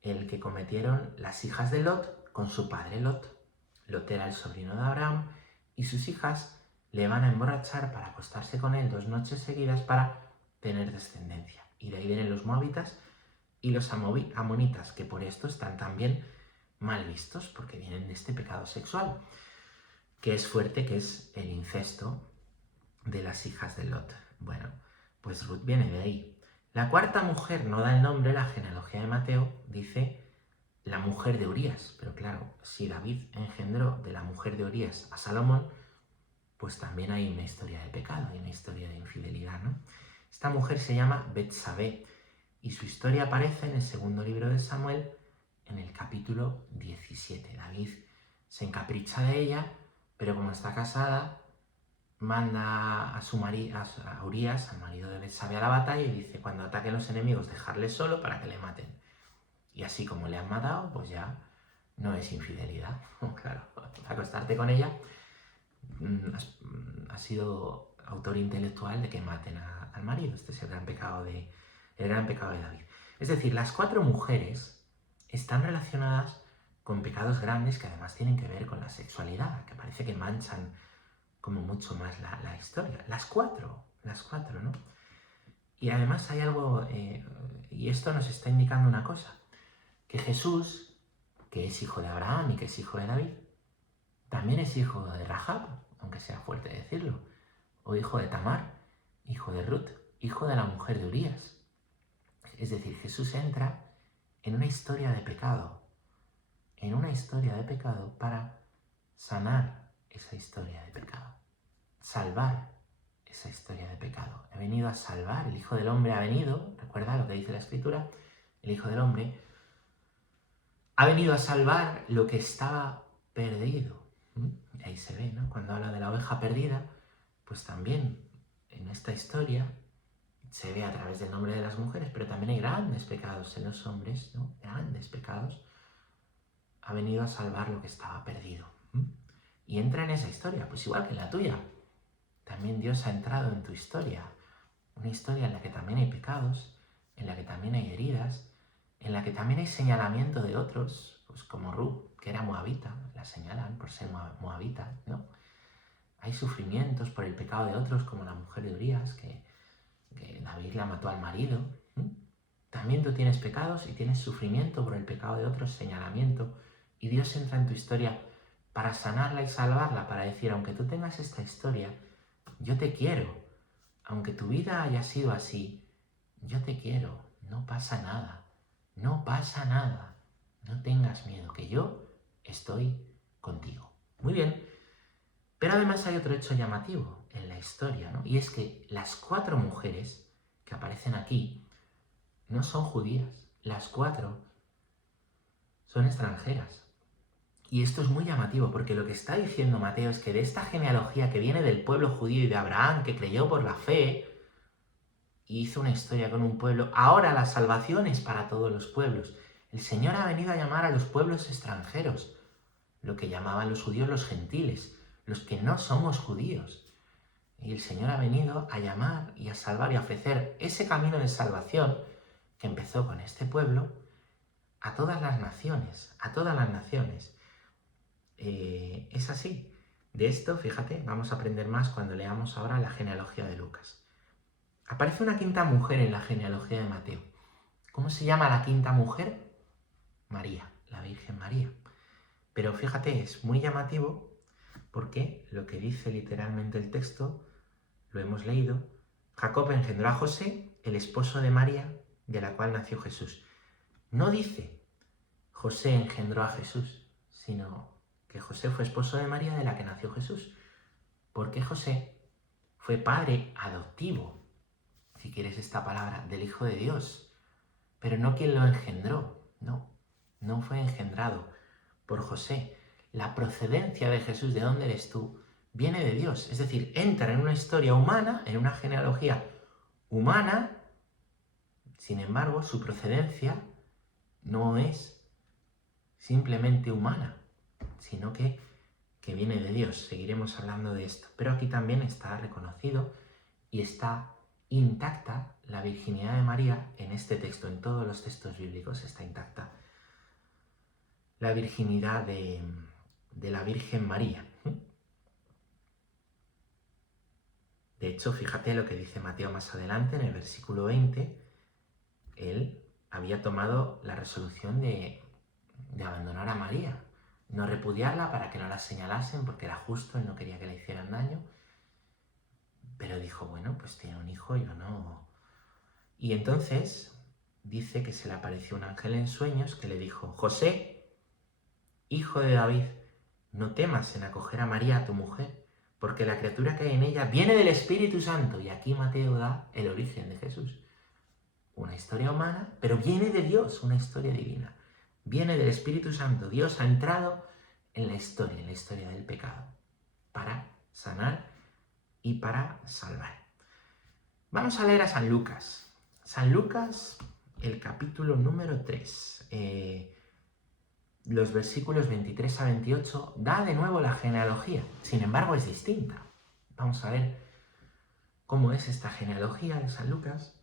el que cometieron las hijas de Lot con su padre Lot. Lot era el sobrino de Abraham y sus hijas le van a emborrachar para acostarse con él 2 noches seguidas para tener descendencia. Y de ahí vienen los moabitas y los amonitas, que por esto están también mal vistos, porque vienen de este pecado sexual, que es fuerte, que es el incesto de las hijas de Lot. Bueno, pues Ruth viene de ahí. La cuarta mujer no da el nombre, la genealogía de Mateo dice la mujer de Urías, pero claro, si David engendró de la mujer de Urías a Salomón, pues también hay una historia de pecado, hay una historia de infidelidad, ¿no? Esta mujer se llama Betsabé y su historia aparece en el segundo libro de Samuel, en el capítulo 17. David se encapricha de ella, pero como está casada, manda a Urías, al marido de Betsabé, a la batalla y dice: cuando ataquen los enemigos, dejarle solo para que le maten. Y así como le han matado, pues ya no es infidelidad. Claro, acostarte con ella has sido autor intelectual de que maten al marido. Este es el gran pecado de David. Es decir, las 4 mujeres están relacionadas con pecados grandes que además tienen que ver con la sexualidad, que parece que manchan como mucho más la historia. Las cuatro, ¿no? Y además hay algo, y esto nos está indicando una cosa, que Jesús, que es hijo de Abraham y que es hijo de David, también es hijo de Rahab, aunque sea fuerte decirlo, o hijo de Tamar, hijo de Ruth, hijo de la mujer de Urías. Es decir, Jesús entra en una historia de pecado, para sanar esa historia de pecado, salvar esa historia de pecado. He venido a salvar, el Hijo del Hombre ha venido, recuerda lo que dice la Escritura, el Hijo del Hombre ha venido a salvar lo que estaba perdido. Y ahí se ve, ¿no? Cuando habla de la oveja perdida, pues también en esta historia se ve a través del nombre de las mujeres, pero también hay grandes pecados en los hombres, ¿no? Grandes pecados. Ha venido a salvar lo que estaba perdido. Y entra en esa historia, pues igual que en la tuya. También Dios ha entrado en tu historia. Una historia en la que también hay pecados, en la que también hay heridas, en la que también hay señalamiento de otros, pues como Ruth, que era moabita, la señalan por ser moabita, ¿no? Hay sufrimientos por el pecado de otros, como la mujer de Urías, que David la mató al marido. También tú tienes pecados y tienes sufrimiento por el pecado de otros, señalamiento, y Dios entra en tu historia para sanarla y salvarla, para decir, aunque tú tengas esta historia, yo te quiero. Aunque tu vida haya sido así, yo te quiero. No pasa nada. No pasa nada. No tengas miedo, que yo estoy contigo. Muy bien. Pero además hay otro hecho llamativo en la historia, ¿no? Y es que las 4 mujeres que aparecen aquí no son judías. Las 4 son extranjeras. Y esto es muy llamativo, porque lo que está diciendo Mateo es que de esta genealogía que viene del pueblo judío y de Abraham, que creyó por la fe y hizo una historia con un pueblo, ahora la salvación es para todos los pueblos. El Señor ha venido a llamar a los pueblos extranjeros, lo que llamaban los judíos los gentiles, los que no somos judíos. Y el Señor ha venido a llamar y a salvar y a ofrecer ese camino de salvación que empezó con este pueblo a todas las naciones, a todas las naciones. Es así. De esto, fíjate, vamos a aprender más cuando leamos ahora la genealogía de Lucas. Aparece una 5ª mujer en la genealogía de Mateo. ¿Cómo se llama la 5ª mujer? María, la Virgen María. Pero fíjate, es muy llamativo porque lo que dice literalmente el texto, lo hemos leído, Jacob engendró a José, el esposo de María, de la cual nació Jesús. No dice José engendró a Jesús, sino que José fue esposo de María, de la que nació Jesús. Porque José fue padre adoptivo, si quieres esta palabra, del Hijo de Dios. Pero no quien lo engendró, no fue engendrado por José. La procedencia de Jesús, ¿de dónde eres tú?, viene de Dios. Es decir, entra en una historia humana, en una genealogía humana, sin embargo, su procedencia no es simplemente humana, sino que viene de Dios. Seguiremos hablando de esto. Pero aquí también está reconocido y está intacta la virginidad de María en este texto. En todos los textos bíblicos está intacta la virginidad de la Virgen María. De hecho, fíjate lo que dice Mateo más adelante, en el versículo 20. Él había tomado la resolución de abandonar a María, no repudiarla para que no la señalasen, porque era justo, él no quería que le hicieran daño. Pero dijo, bueno, pues tiene un hijo, yo no. Y entonces dice que se le apareció un ángel en sueños que le dijo, José, hijo de David, no temas en acoger a María, tu mujer, porque la criatura que hay en ella viene del Espíritu Santo. Y aquí Mateo da el origen de Jesús. Una historia humana, pero viene de Dios, una historia divina. Viene del Espíritu Santo. Dios ha entrado en la historia del pecado, para sanar y para salvar. Vamos a leer a San Lucas. San Lucas, el capítulo número 3. Los versículos 23 a 28 da de nuevo la genealogía. Sin embargo, es distinta. Vamos a ver cómo es esta genealogía de San Lucas.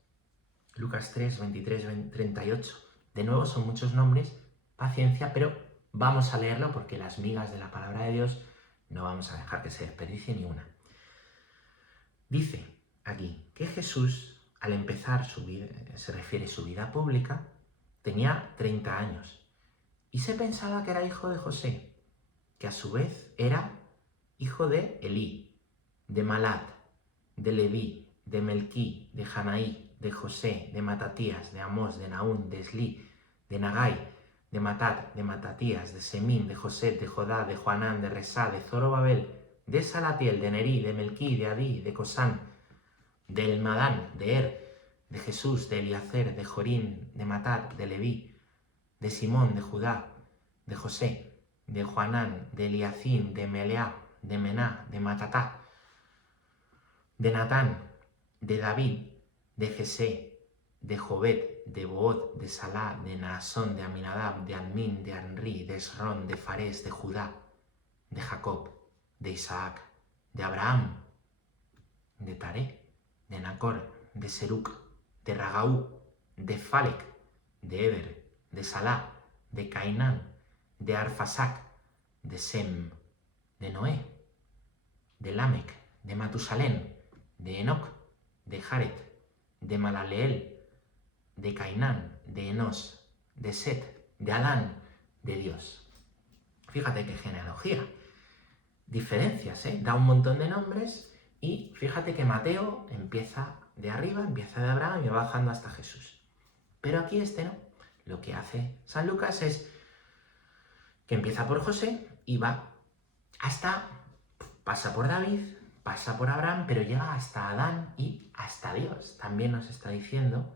Lucas 3, 23, 38. De nuevo son muchos nombres, paciencia, pero vamos a leerlo porque las migas de la palabra de Dios no vamos a dejar que se desperdicie ni una. Dice aquí que Jesús, al empezar su vida, se refiere a su vida pública, tenía 30 años y se pensaba que era hijo de José, que a su vez era hijo de Elí, de Malat, de Leví, de Melquí, de Janaí, de José, de Matatías, de Amós, de Naún, de Esli, de Nagai, de Matat, de Matatías, de Semín, de José, de Jodá, de Joanán, de Resá, de Zorobabel, de Salatiel, de Nerí, de Melquí, de Adí, de Cosán, de Elmadán, de de Jesús, de Eliacer, de Jorín, de Matat, de Leví, de Simón, de Judá, de José, de Joanán, de Eliacín, de Meleá, de Mená, de Matatá, de Natán, de David, de Jesé, de Jobed, de Bood, de Salá, de Naasón, de Aminadab, de Admín, de Anrí, de Esrón, de Farés, de Judá, de Jacob, de Isaac, de Abraham, de Taré, de Nacor, de Seruc, de Ragaú, de Falec, de Eber, de Salá, de Cainán, de Arfasac, de Sem, de Noé, de Lamec, de Matusalén, de Enoc, de Jaret, de Malaleel, de Cainán, de Enos, de Set, de Adán, de Dios. Fíjate qué genealogía. Diferencias, ¿eh? Da un montón de nombres y fíjate que Mateo empieza de arriba, empieza de Abraham y va bajando hasta Jesús. Pero aquí no. Lo que hace San Lucas es que empieza por José y va hasta, pasa por David, pasa por Abraham, pero llega hasta Adán y hasta Dios. También nos está diciendo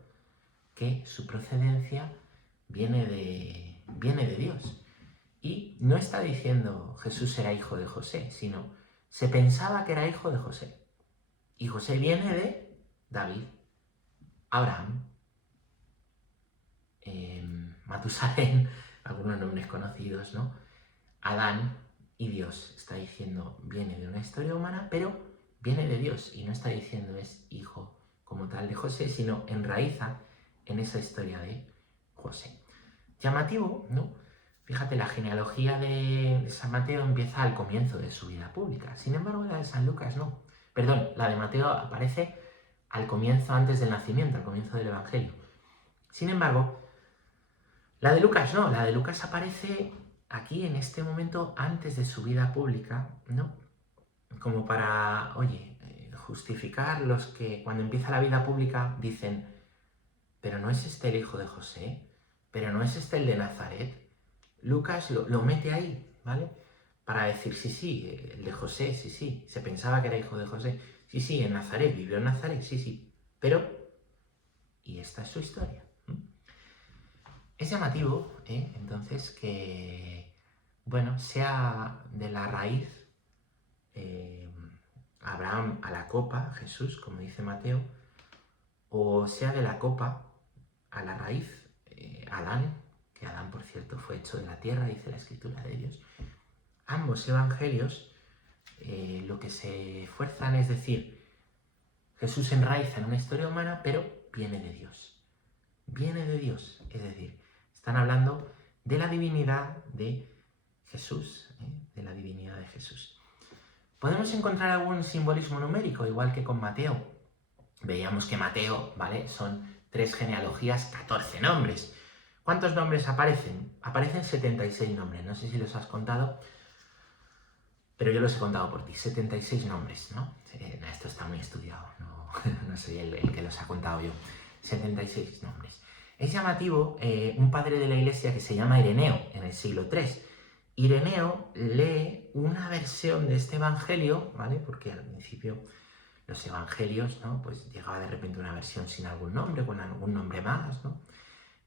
que su procedencia viene de Dios. Y no está diciendo Jesús era hijo de José, sino se pensaba que era hijo de José. Y José viene de David, Abraham, Matusalén, algunos nombres conocidos, ¿no? Adán y Dios. Está diciendo viene de una historia humana, pero viene de Dios. Y no está diciendo es hijo como tal de José, sino enraiza en esa historia de José. Llamativo, ¿no? Fíjate, la genealogía de San Mateo empieza al comienzo de su vida pública. Sin embargo, la de San Lucas no. Perdón, la de Mateo aparece al comienzo, antes del nacimiento, al comienzo del Evangelio. Sin embargo, la de Lucas no. La de Lucas aparece aquí, en este momento, antes de su vida pública, ¿no? Como para, oye, justificar los que cuando empieza la vida pública dicen, pero ¿no es este el hijo de José? ¿Pero no es este el de Nazaret? Lucas lo mete ahí, ¿vale? Para decir, sí, el de José, sí, se pensaba que era hijo de José. Sí, en Nazaret, vivió en Nazaret, sí. Pero, y esta es su historia. Es llamativo, entonces, que, bueno, sea de la raíz Abraham a la copa, Jesús, como dice Mateo, o sea de la copa a la raíz, Adán, que Adán, por cierto, fue hecho de la tierra, dice la Escritura de Dios. Ambos evangelios lo que se esfuerzan es decir, Jesús se enraiza en una historia humana, pero viene de Dios. Viene de Dios, es decir, están hablando de la divinidad de Jesús, de la divinidad de Jesús. Podemos encontrar algún simbolismo numérico, igual que con Mateo. Veíamos que Mateo, ¿vale? Son 3 genealogías, 14 nombres. ¿Cuántos nombres aparecen? Aparecen 76 nombres, no sé si los has contado, pero yo los he contado por ti, 76 nombres, ¿no? Esto está muy estudiado, no soy el que los ha contado yo. 76 nombres. Es llamativo un padre de la Iglesia que se llama Ireneo, en el siglo III. Ireneo lee una versión de este evangelio, ¿vale? Porque al principio los evangelios, ¿no? Pues llegaba de repente una versión sin algún nombre, con algún nombre más, ¿no?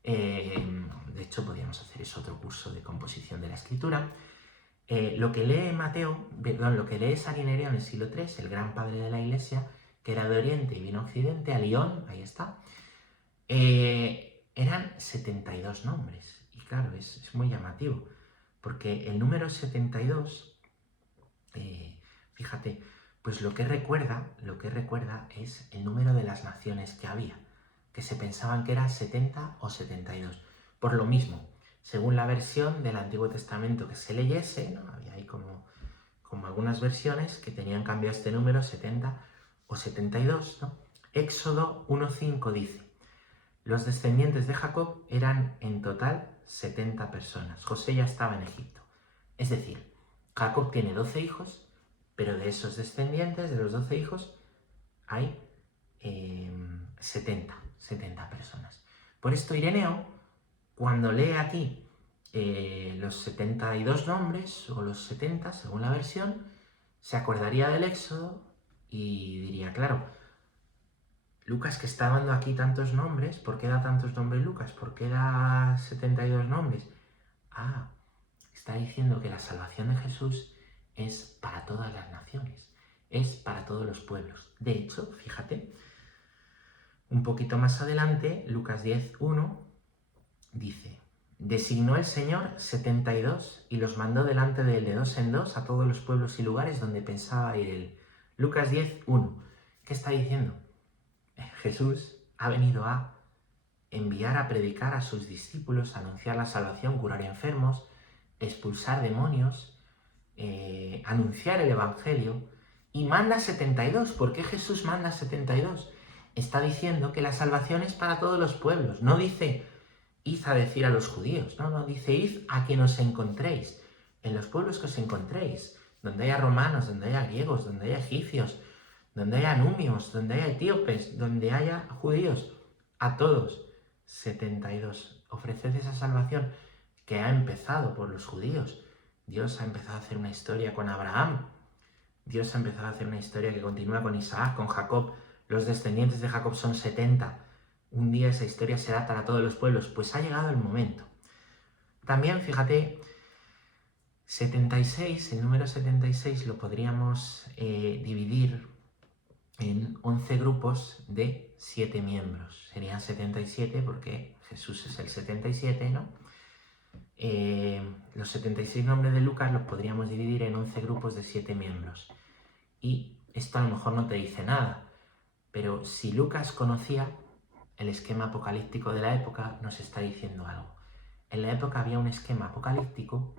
De hecho, podríamos hacer eso, otro curso de composición de la escritura. Lo que lee San Ireneo en el siglo III, el gran padre de la Iglesia, que era de Oriente y vino a Occidente, a Lyon, ahí está, eran 72 nombres. Y claro, es muy llamativo, porque el número 72, fíjate, Pues lo que recuerda es el número de las naciones que había, que se pensaban que era 70 o 72. Por lo mismo, según la versión del Antiguo Testamento que se leyese, ¿no? Había ahí como algunas versiones que tenían cambiado este número, 70 o 72, ¿no? Éxodo 1.5 dice: los descendientes de Jacob eran en total 70 personas. José ya estaba en Egipto. Es decir, Jacob tiene 12 hijos, pero de esos descendientes, de los 12 hijos, hay 70 personas. Por esto Ireneo, cuando lee aquí los 72 nombres, o los 70, según la versión, se acordaría del Éxodo y diría, claro, Lucas, que está dando aquí tantos nombres, ¿por qué da tantos nombres Lucas? ¿Por qué da 72 nombres? Ah, está diciendo que la salvación de Jesús es para todas las naciones, es para todos los pueblos. De hecho, fíjate, un poquito más adelante, Lucas 10.1 dice: designó el Señor 72 y los mandó delante de él de dos en dos a todos los pueblos y lugares donde pensaba ir él. Lucas 10.1. ¿Qué está diciendo? Jesús ha venido a enviar a predicar a sus discípulos, a anunciar la salvación, curar enfermos, expulsar demonios, anunciar el Evangelio, y manda 72. ¿Por qué Jesús manda 72? Está diciendo que la salvación es para todos los pueblos. No dice, id a decir a los judíos, no, dice, id a quien os encontréis, en los pueblos que os encontréis, donde haya romanos, donde haya griegos, donde haya egipcios, donde haya numios, donde haya etíopes, donde haya judíos, a todos. 72. Ofreced esa salvación que ha empezado por los judíos. Dios ha empezado a hacer una historia con Abraham. Dios ha empezado a hacer una historia que continúa con Isaac, con Jacob. Los descendientes de Jacob son 70. Un día esa historia será para todos los pueblos. Pues ha llegado el momento. También, fíjate, 76, el número 76 lo podríamos dividir en 11 grupos de 7 miembros. Serían 77 porque Jesús es el 77, ¿no? Los 76 nombres de Lucas los podríamos dividir en 11 grupos de 7 miembros. Y esto a lo mejor no te dice nada, pero si Lucas conocía el esquema apocalíptico de la época, nos está diciendo algo. En la época había un esquema apocalíptico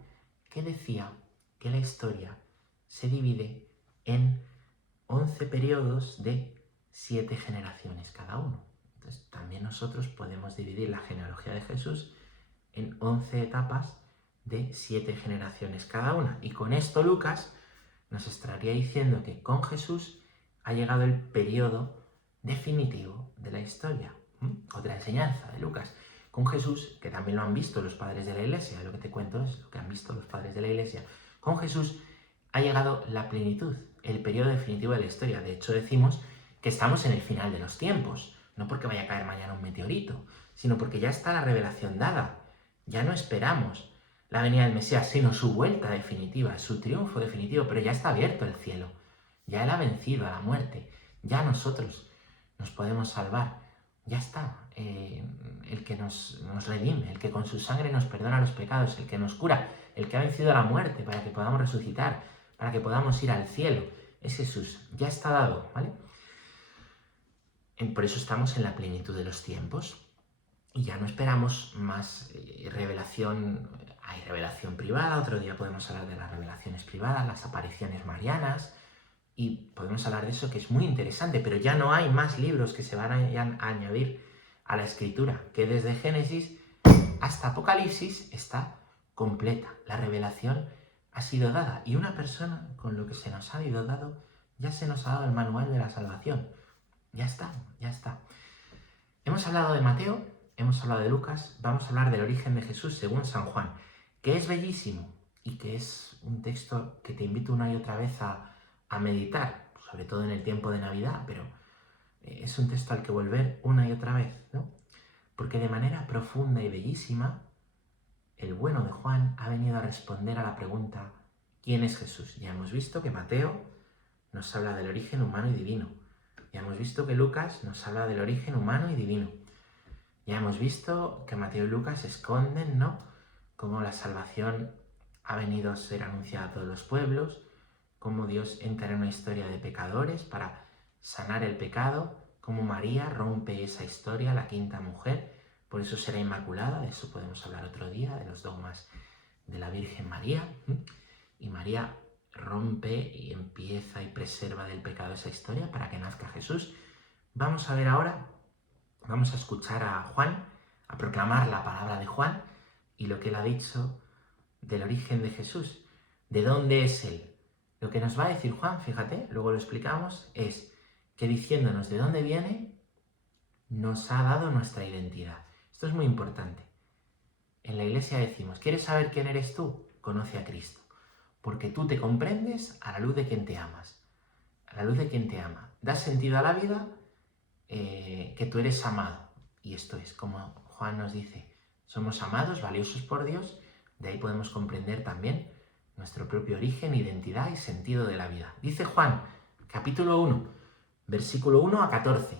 que decía que la historia se divide en 11 periodos de 7 generaciones cada uno. Entonces, también nosotros podemos dividir la genealogía de Jesús en 11 etapas de 7 generaciones cada una. Y con esto Lucas nos estaría diciendo que con Jesús ha llegado el periodo definitivo de la historia. Otra enseñanza de Lucas. Con Jesús, que también lo han visto los padres de la Iglesia, lo que te cuento es lo que han visto los padres de la Iglesia, con Jesús ha llegado la plenitud, el periodo definitivo de la historia. De hecho, decimos que estamos en el final de los tiempos, no porque vaya a caer mañana un meteorito, sino porque ya está la revelación dada. Ya no esperamos la venida del Mesías, sino su vuelta definitiva, su triunfo definitivo, pero ya está abierto el cielo. Ya Él ha vencido a la muerte. Ya nosotros nos podemos salvar. Ya está. El que nos redime, el que con su sangre nos perdona los pecados, el que nos cura, el que ha vencido a la muerte para que podamos resucitar, para que podamos ir al cielo. Es Jesús. Ya está dado, ¿vale? Por eso estamos en la plenitud de los tiempos. Y ya no esperamos más revelación. Hay revelación privada, otro día podemos hablar de las revelaciones privadas, las apariciones marianas, y podemos hablar de eso, que es muy interesante, pero ya no hay más libros que se van a añadir a la escritura, que desde Génesis hasta Apocalipsis está completa. La revelación ha sido dada, y una persona con lo que se nos ha ido dado, ya se nos ha dado el manual de la salvación. Ya está, ya está. Hemos hablado de Mateo, hemos hablado de Lucas, vamos a hablar del origen de Jesús según San Juan, que es bellísimo y que es un texto que te invito una y otra vez a meditar, sobre todo en el tiempo de Navidad, pero es un texto al que volver una y otra vez, ¿no? Porque de manera profunda y bellísima, el bueno de Juan ha venido a responder a la pregunta ¿quién es Jesús? Ya hemos visto que Mateo nos habla del origen humano y divino. Ya hemos visto que Lucas nos habla del origen humano y divino. Ya hemos visto que Mateo y Lucas esconden, ¿no?, cómo la salvación ha venido a ser anunciada a todos los pueblos, cómo Dios entra en una historia de pecadores para sanar el pecado, cómo María rompe esa historia, la quinta mujer, por eso será inmaculada, de eso podemos hablar otro día, de los dogmas de la Virgen María. Y María rompe y empieza y preserva del pecado esa historia para que nazca Jesús. Vamos a ver ahora, vamos a escuchar a Juan, a proclamar la palabra de Juan y lo que él ha dicho del origen de Jesús, de dónde es él. Lo que nos va a decir Juan, fíjate, luego lo explicamos, es que diciéndonos de dónde viene, nos ha dado nuestra identidad. Esto es muy importante. En la iglesia decimos, ¿quieres saber quién eres tú? Conoce a Cristo. Porque tú te comprendes a la luz de quien te amas. A la luz de quien te ama. Da sentido a la vida que tú eres amado. Y esto es como Juan nos dice, somos amados, valiosos por Dios. De ahí podemos comprender también nuestro propio origen, identidad y sentido de la vida. Dice Juan, capítulo 1, versículo 1 a 14.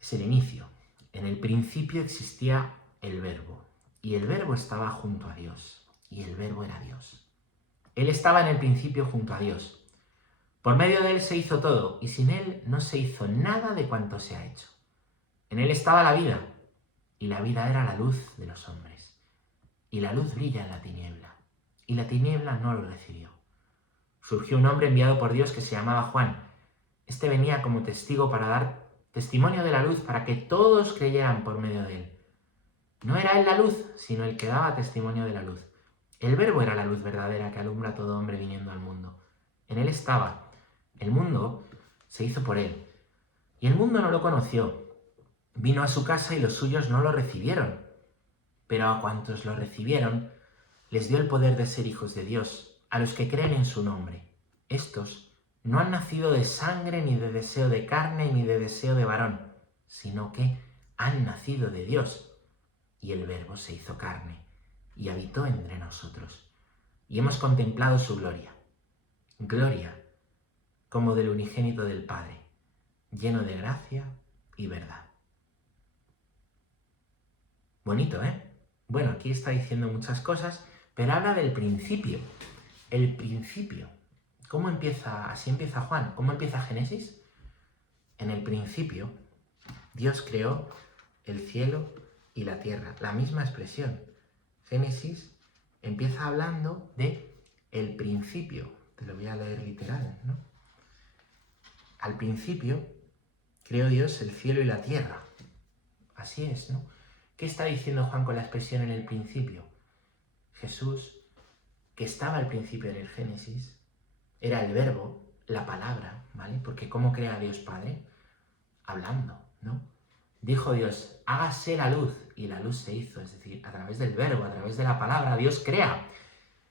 Es el inicio. En el principio existía el Verbo, y el Verbo estaba junto a Dios, y el Verbo era Dios. Él estaba en el principio junto a Dios. Por medio de él se hizo todo, y sin él no se hizo nada de cuanto se ha hecho. En él estaba la vida, y la vida era la luz de los hombres. Y la luz brilla en la tiniebla, y la tiniebla no lo recibió. Surgió un hombre enviado por Dios que se llamaba Juan. Este venía como testigo para dar testimonio de la luz, para que todos creyeran por medio de él. No era él la luz, sino el que daba testimonio de la luz. El Verbo era la luz verdadera que alumbra a todo hombre viniendo al mundo. En él estaba. El mundo se hizo por él. Y el mundo no lo conoció. Vino a su casa y los suyos no lo recibieron. Pero a cuantos lo recibieron, les dio el poder de ser hijos de Dios, a los que creen en su nombre. Estos no han nacido de sangre, ni de deseo de carne, ni de deseo de varón, sino que han nacido de Dios. Y el Verbo se hizo carne y habitó entre nosotros. Y hemos contemplado su gloria. Gloria como del unigénito del Padre, lleno de gracia y verdad. Bonito, ¿eh? Bueno, aquí está diciendo muchas cosas, pero habla del principio. El principio. ¿Cómo empieza? Así empieza Juan. ¿Cómo empieza Génesis? En el principio, Dios creó el cielo y la tierra. La misma expresión. Génesis empieza hablando de el principio. Te lo voy a leer literal, ¿no? Al principio creó Dios el cielo y la tierra. Así es, ¿no? ¿Qué está diciendo Juan con la expresión en el principio? Jesús, que estaba al principio en el Génesis, era el Verbo, la palabra, ¿vale? Porque ¿cómo crea Dios Padre? Hablando, ¿no? Dijo Dios, hágase la luz, y la luz se hizo, es decir, a través del Verbo, a través de la palabra, Dios crea.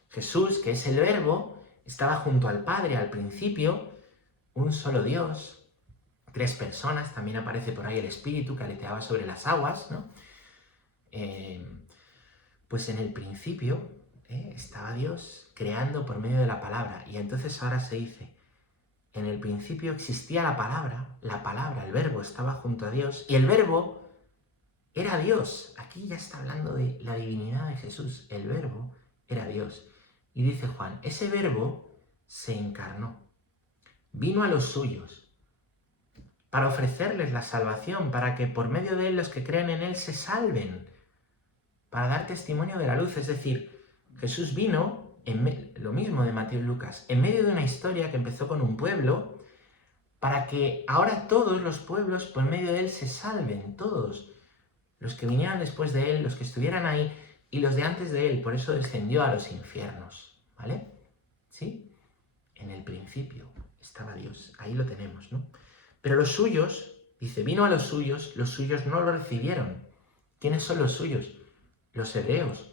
Jesús, que es el Verbo, estaba junto al Padre al principio, un solo Dios, 3 personas, también aparece por ahí el Espíritu que aleteaba sobre las aguas, ¿no? Pues en el principio estaba Dios creando por medio de la palabra, y entonces ahora se dice, en el principio existía la palabra, el Verbo estaba junto a Dios, y el Verbo era Dios. Aquí ya está hablando de la divinidad de Jesús, el Verbo era Dios. Y dice Juan, ese Verbo se encarnó, vino a los suyos, para ofrecerles la salvación, para que por medio de él los que creen en él se salven, para dar testimonio de la luz. Es decir, Jesús vino, lo mismo de Mateo y Lucas, en medio de una historia que empezó con un pueblo, para que ahora todos los pueblos por medio de él se salven, todos, los que vinieran después de él, los que estuvieran ahí, y los de antes de él. Por eso descendió a los infiernos, ¿vale? ¿Sí? En el principio estaba Dios, ahí lo tenemos, ¿no? Pero los suyos, dice, vino a los suyos no lo recibieron. ¿Quiénes son los suyos? Los hebreos,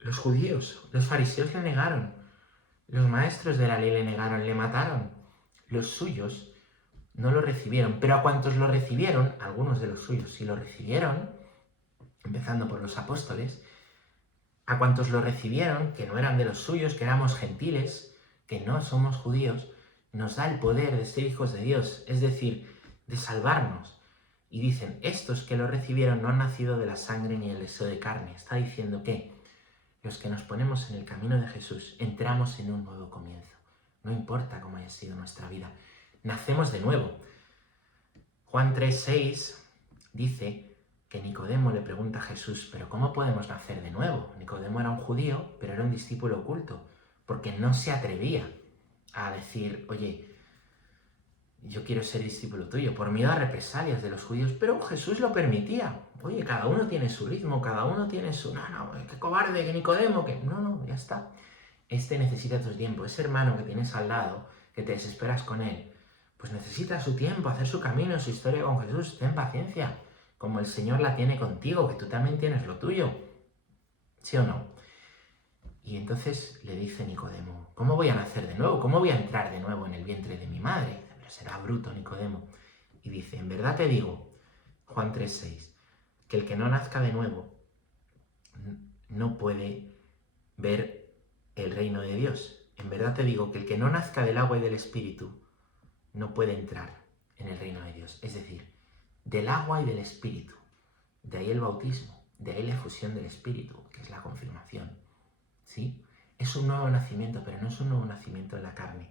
los judíos, los fariseos le negaron, los maestros de la ley le negaron, le mataron. Los suyos no lo recibieron, pero a cuantos lo recibieron, algunos de los suyos sí lo recibieron, empezando por los apóstoles, a cuantos lo recibieron, que no eran de los suyos, que éramos gentiles, que no somos judíos, nos da el poder de ser hijos de Dios, es decir, de salvarnos. Y dicen, estos que lo recibieron no han nacido de la sangre ni el deseo de carne. Está diciendo que Los que nos ponemos en el camino de Jesús entramos en un nuevo comienzo. No importa cómo haya sido nuestra vida, nacemos de nuevo. Juan 3:6 dice que Nicodemo le pregunta a Jesús, ¿pero cómo podemos nacer de nuevo? Nicodemo era un judío, pero era un discípulo oculto, porque no se atrevía a decir, oye, yo quiero ser discípulo tuyo, por miedo a represalias de los judíos, pero Jesús lo permitía. Oye, cada uno tiene su ritmo, cada uno tiene su... No, qué cobarde, que Nicodemo, que... No, ya está. Este necesita tu tiempo. Ese hermano que tienes al lado, que te desesperas con él, pues necesita su tiempo, hacer su camino, su historia con Jesús. Ten paciencia, como el Señor la tiene contigo, que tú también tienes lo tuyo. ¿Sí o no? Y entonces le dice Nicodemo, ¿cómo voy a nacer de nuevo? ¿Cómo voy a entrar de nuevo en el vientre de mi madre? Pero será bruto Nicodemo. Y dice, en verdad te digo, Juan 3:6, que el que no nazca de nuevo no puede ver el reino de Dios. En verdad te digo que el que no nazca del agua y del Espíritu no puede entrar en el reino de Dios. Es decir, del agua y del Espíritu. De ahí el bautismo, de ahí la efusión del Espíritu, que es la confirmación. ¿Sí? Es un nuevo nacimiento, pero no es un nuevo nacimiento en la carne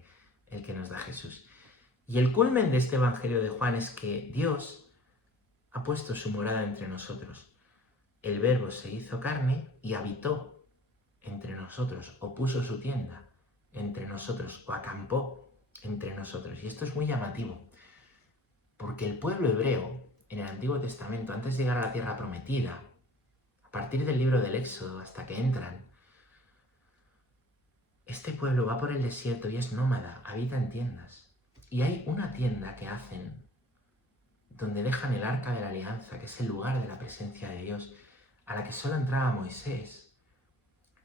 el que nos da Jesús. Y el culmen de este Evangelio de Juan es que Dios ha puesto su morada entre nosotros. El Verbo se hizo carne y habitó entre nosotros, o puso su tienda entre nosotros, o acampó entre nosotros. Y esto es muy llamativo, porque el pueblo hebreo, en el Antiguo Testamento, antes de llegar a la tierra prometida, a partir del libro del Éxodo hasta que entran, este pueblo va por el desierto y es nómada, habita en tiendas. Y hay una tienda que hacen donde dejan el arca de la alianza, que es el lugar de la presencia de Dios, a la que solo entraba Moisés.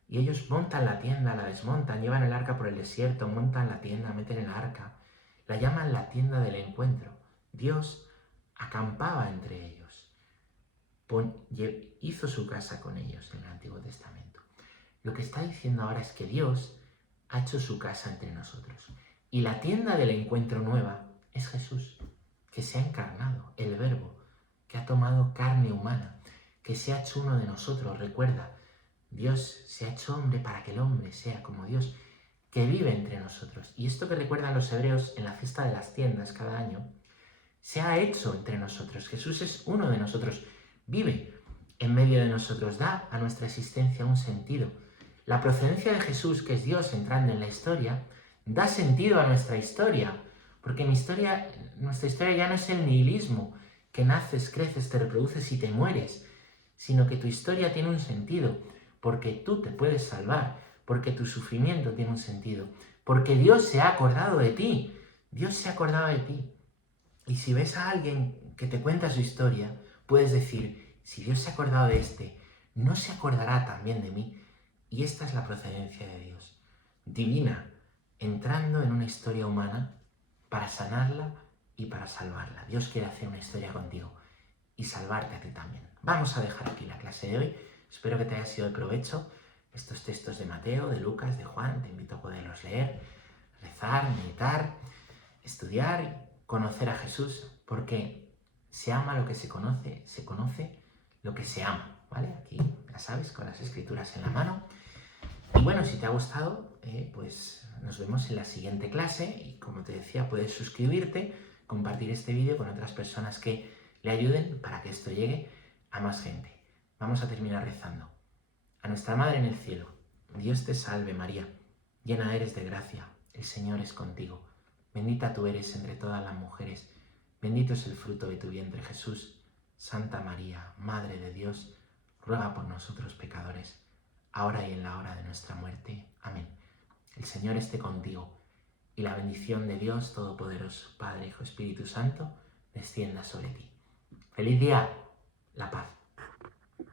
Y ellos montan la tienda, la desmontan, llevan el arca por el desierto, montan la tienda, meten el arca, la llaman la tienda del encuentro. Dios acampaba entre ellos, hizo su casa con ellos en el Antiguo Testamento. Lo que está diciendo ahora es que Dios ha hecho su casa entre nosotros. Y la tienda del encuentro nueva es Jesús, que se ha encarnado, el Verbo, que ha tomado carne humana, que se ha hecho uno de nosotros. Recuerda, Dios se ha hecho hombre para que el hombre sea como Dios, que vive entre nosotros. Y esto que recuerdan los hebreos en la fiesta de las tiendas cada año, se ha hecho entre nosotros. Jesús es uno de nosotros, vive en medio de nosotros, da a nuestra existencia un sentido. La procedencia de Jesús, que es Dios entrando en la historia, da sentido a nuestra historia, porque nuestra historia ya no es el nihilismo, que naces, creces, te reproduces y te mueres, sino que tu historia tiene un sentido, porque tú te puedes salvar, porque tu sufrimiento tiene un sentido, porque Dios se ha acordado de ti, Dios se ha acordado de ti. Y si ves a alguien que te cuenta su historia, puedes decir, si Dios se ha acordado de este, ¿no se acordará también de mí? Y esta es la procedencia de Dios, divina, entrando en una historia humana para sanarla y para salvarla. Dios quiere hacer una historia contigo y salvarte a ti también. Vamos a dejar aquí la clase de hoy. Espero que te haya sido de provecho estos textos de Mateo, de Lucas, de Juan. Te invito a poderlos leer, rezar, meditar, estudiar, conocer a Jesús, porque se ama lo que se conoce lo que se ama, ¿vale? Aquí, ya sabes, con las escrituras en la mano. Y bueno, si te ha gustado, pues nos vemos en la siguiente clase y como te decía, puedes suscribirte, compartir este vídeo con otras personas que le ayuden para que esto llegue a más gente. Vamos a terminar rezando. A nuestra Madre en el cielo, Dios te salve María, llena eres de gracia, el Señor es contigo. Bendita tú eres entre todas las mujeres, bendito es el fruto de tu vientre Jesús. Santa María, Madre de Dios, ruega por nosotros pecadores, ahora y en la hora de nuestra muerte. Amén. El Señor esté contigo, y la bendición de Dios Todopoderoso, Padre, Hijo, Espíritu Santo, descienda sobre ti. ¡Feliz día! La paz.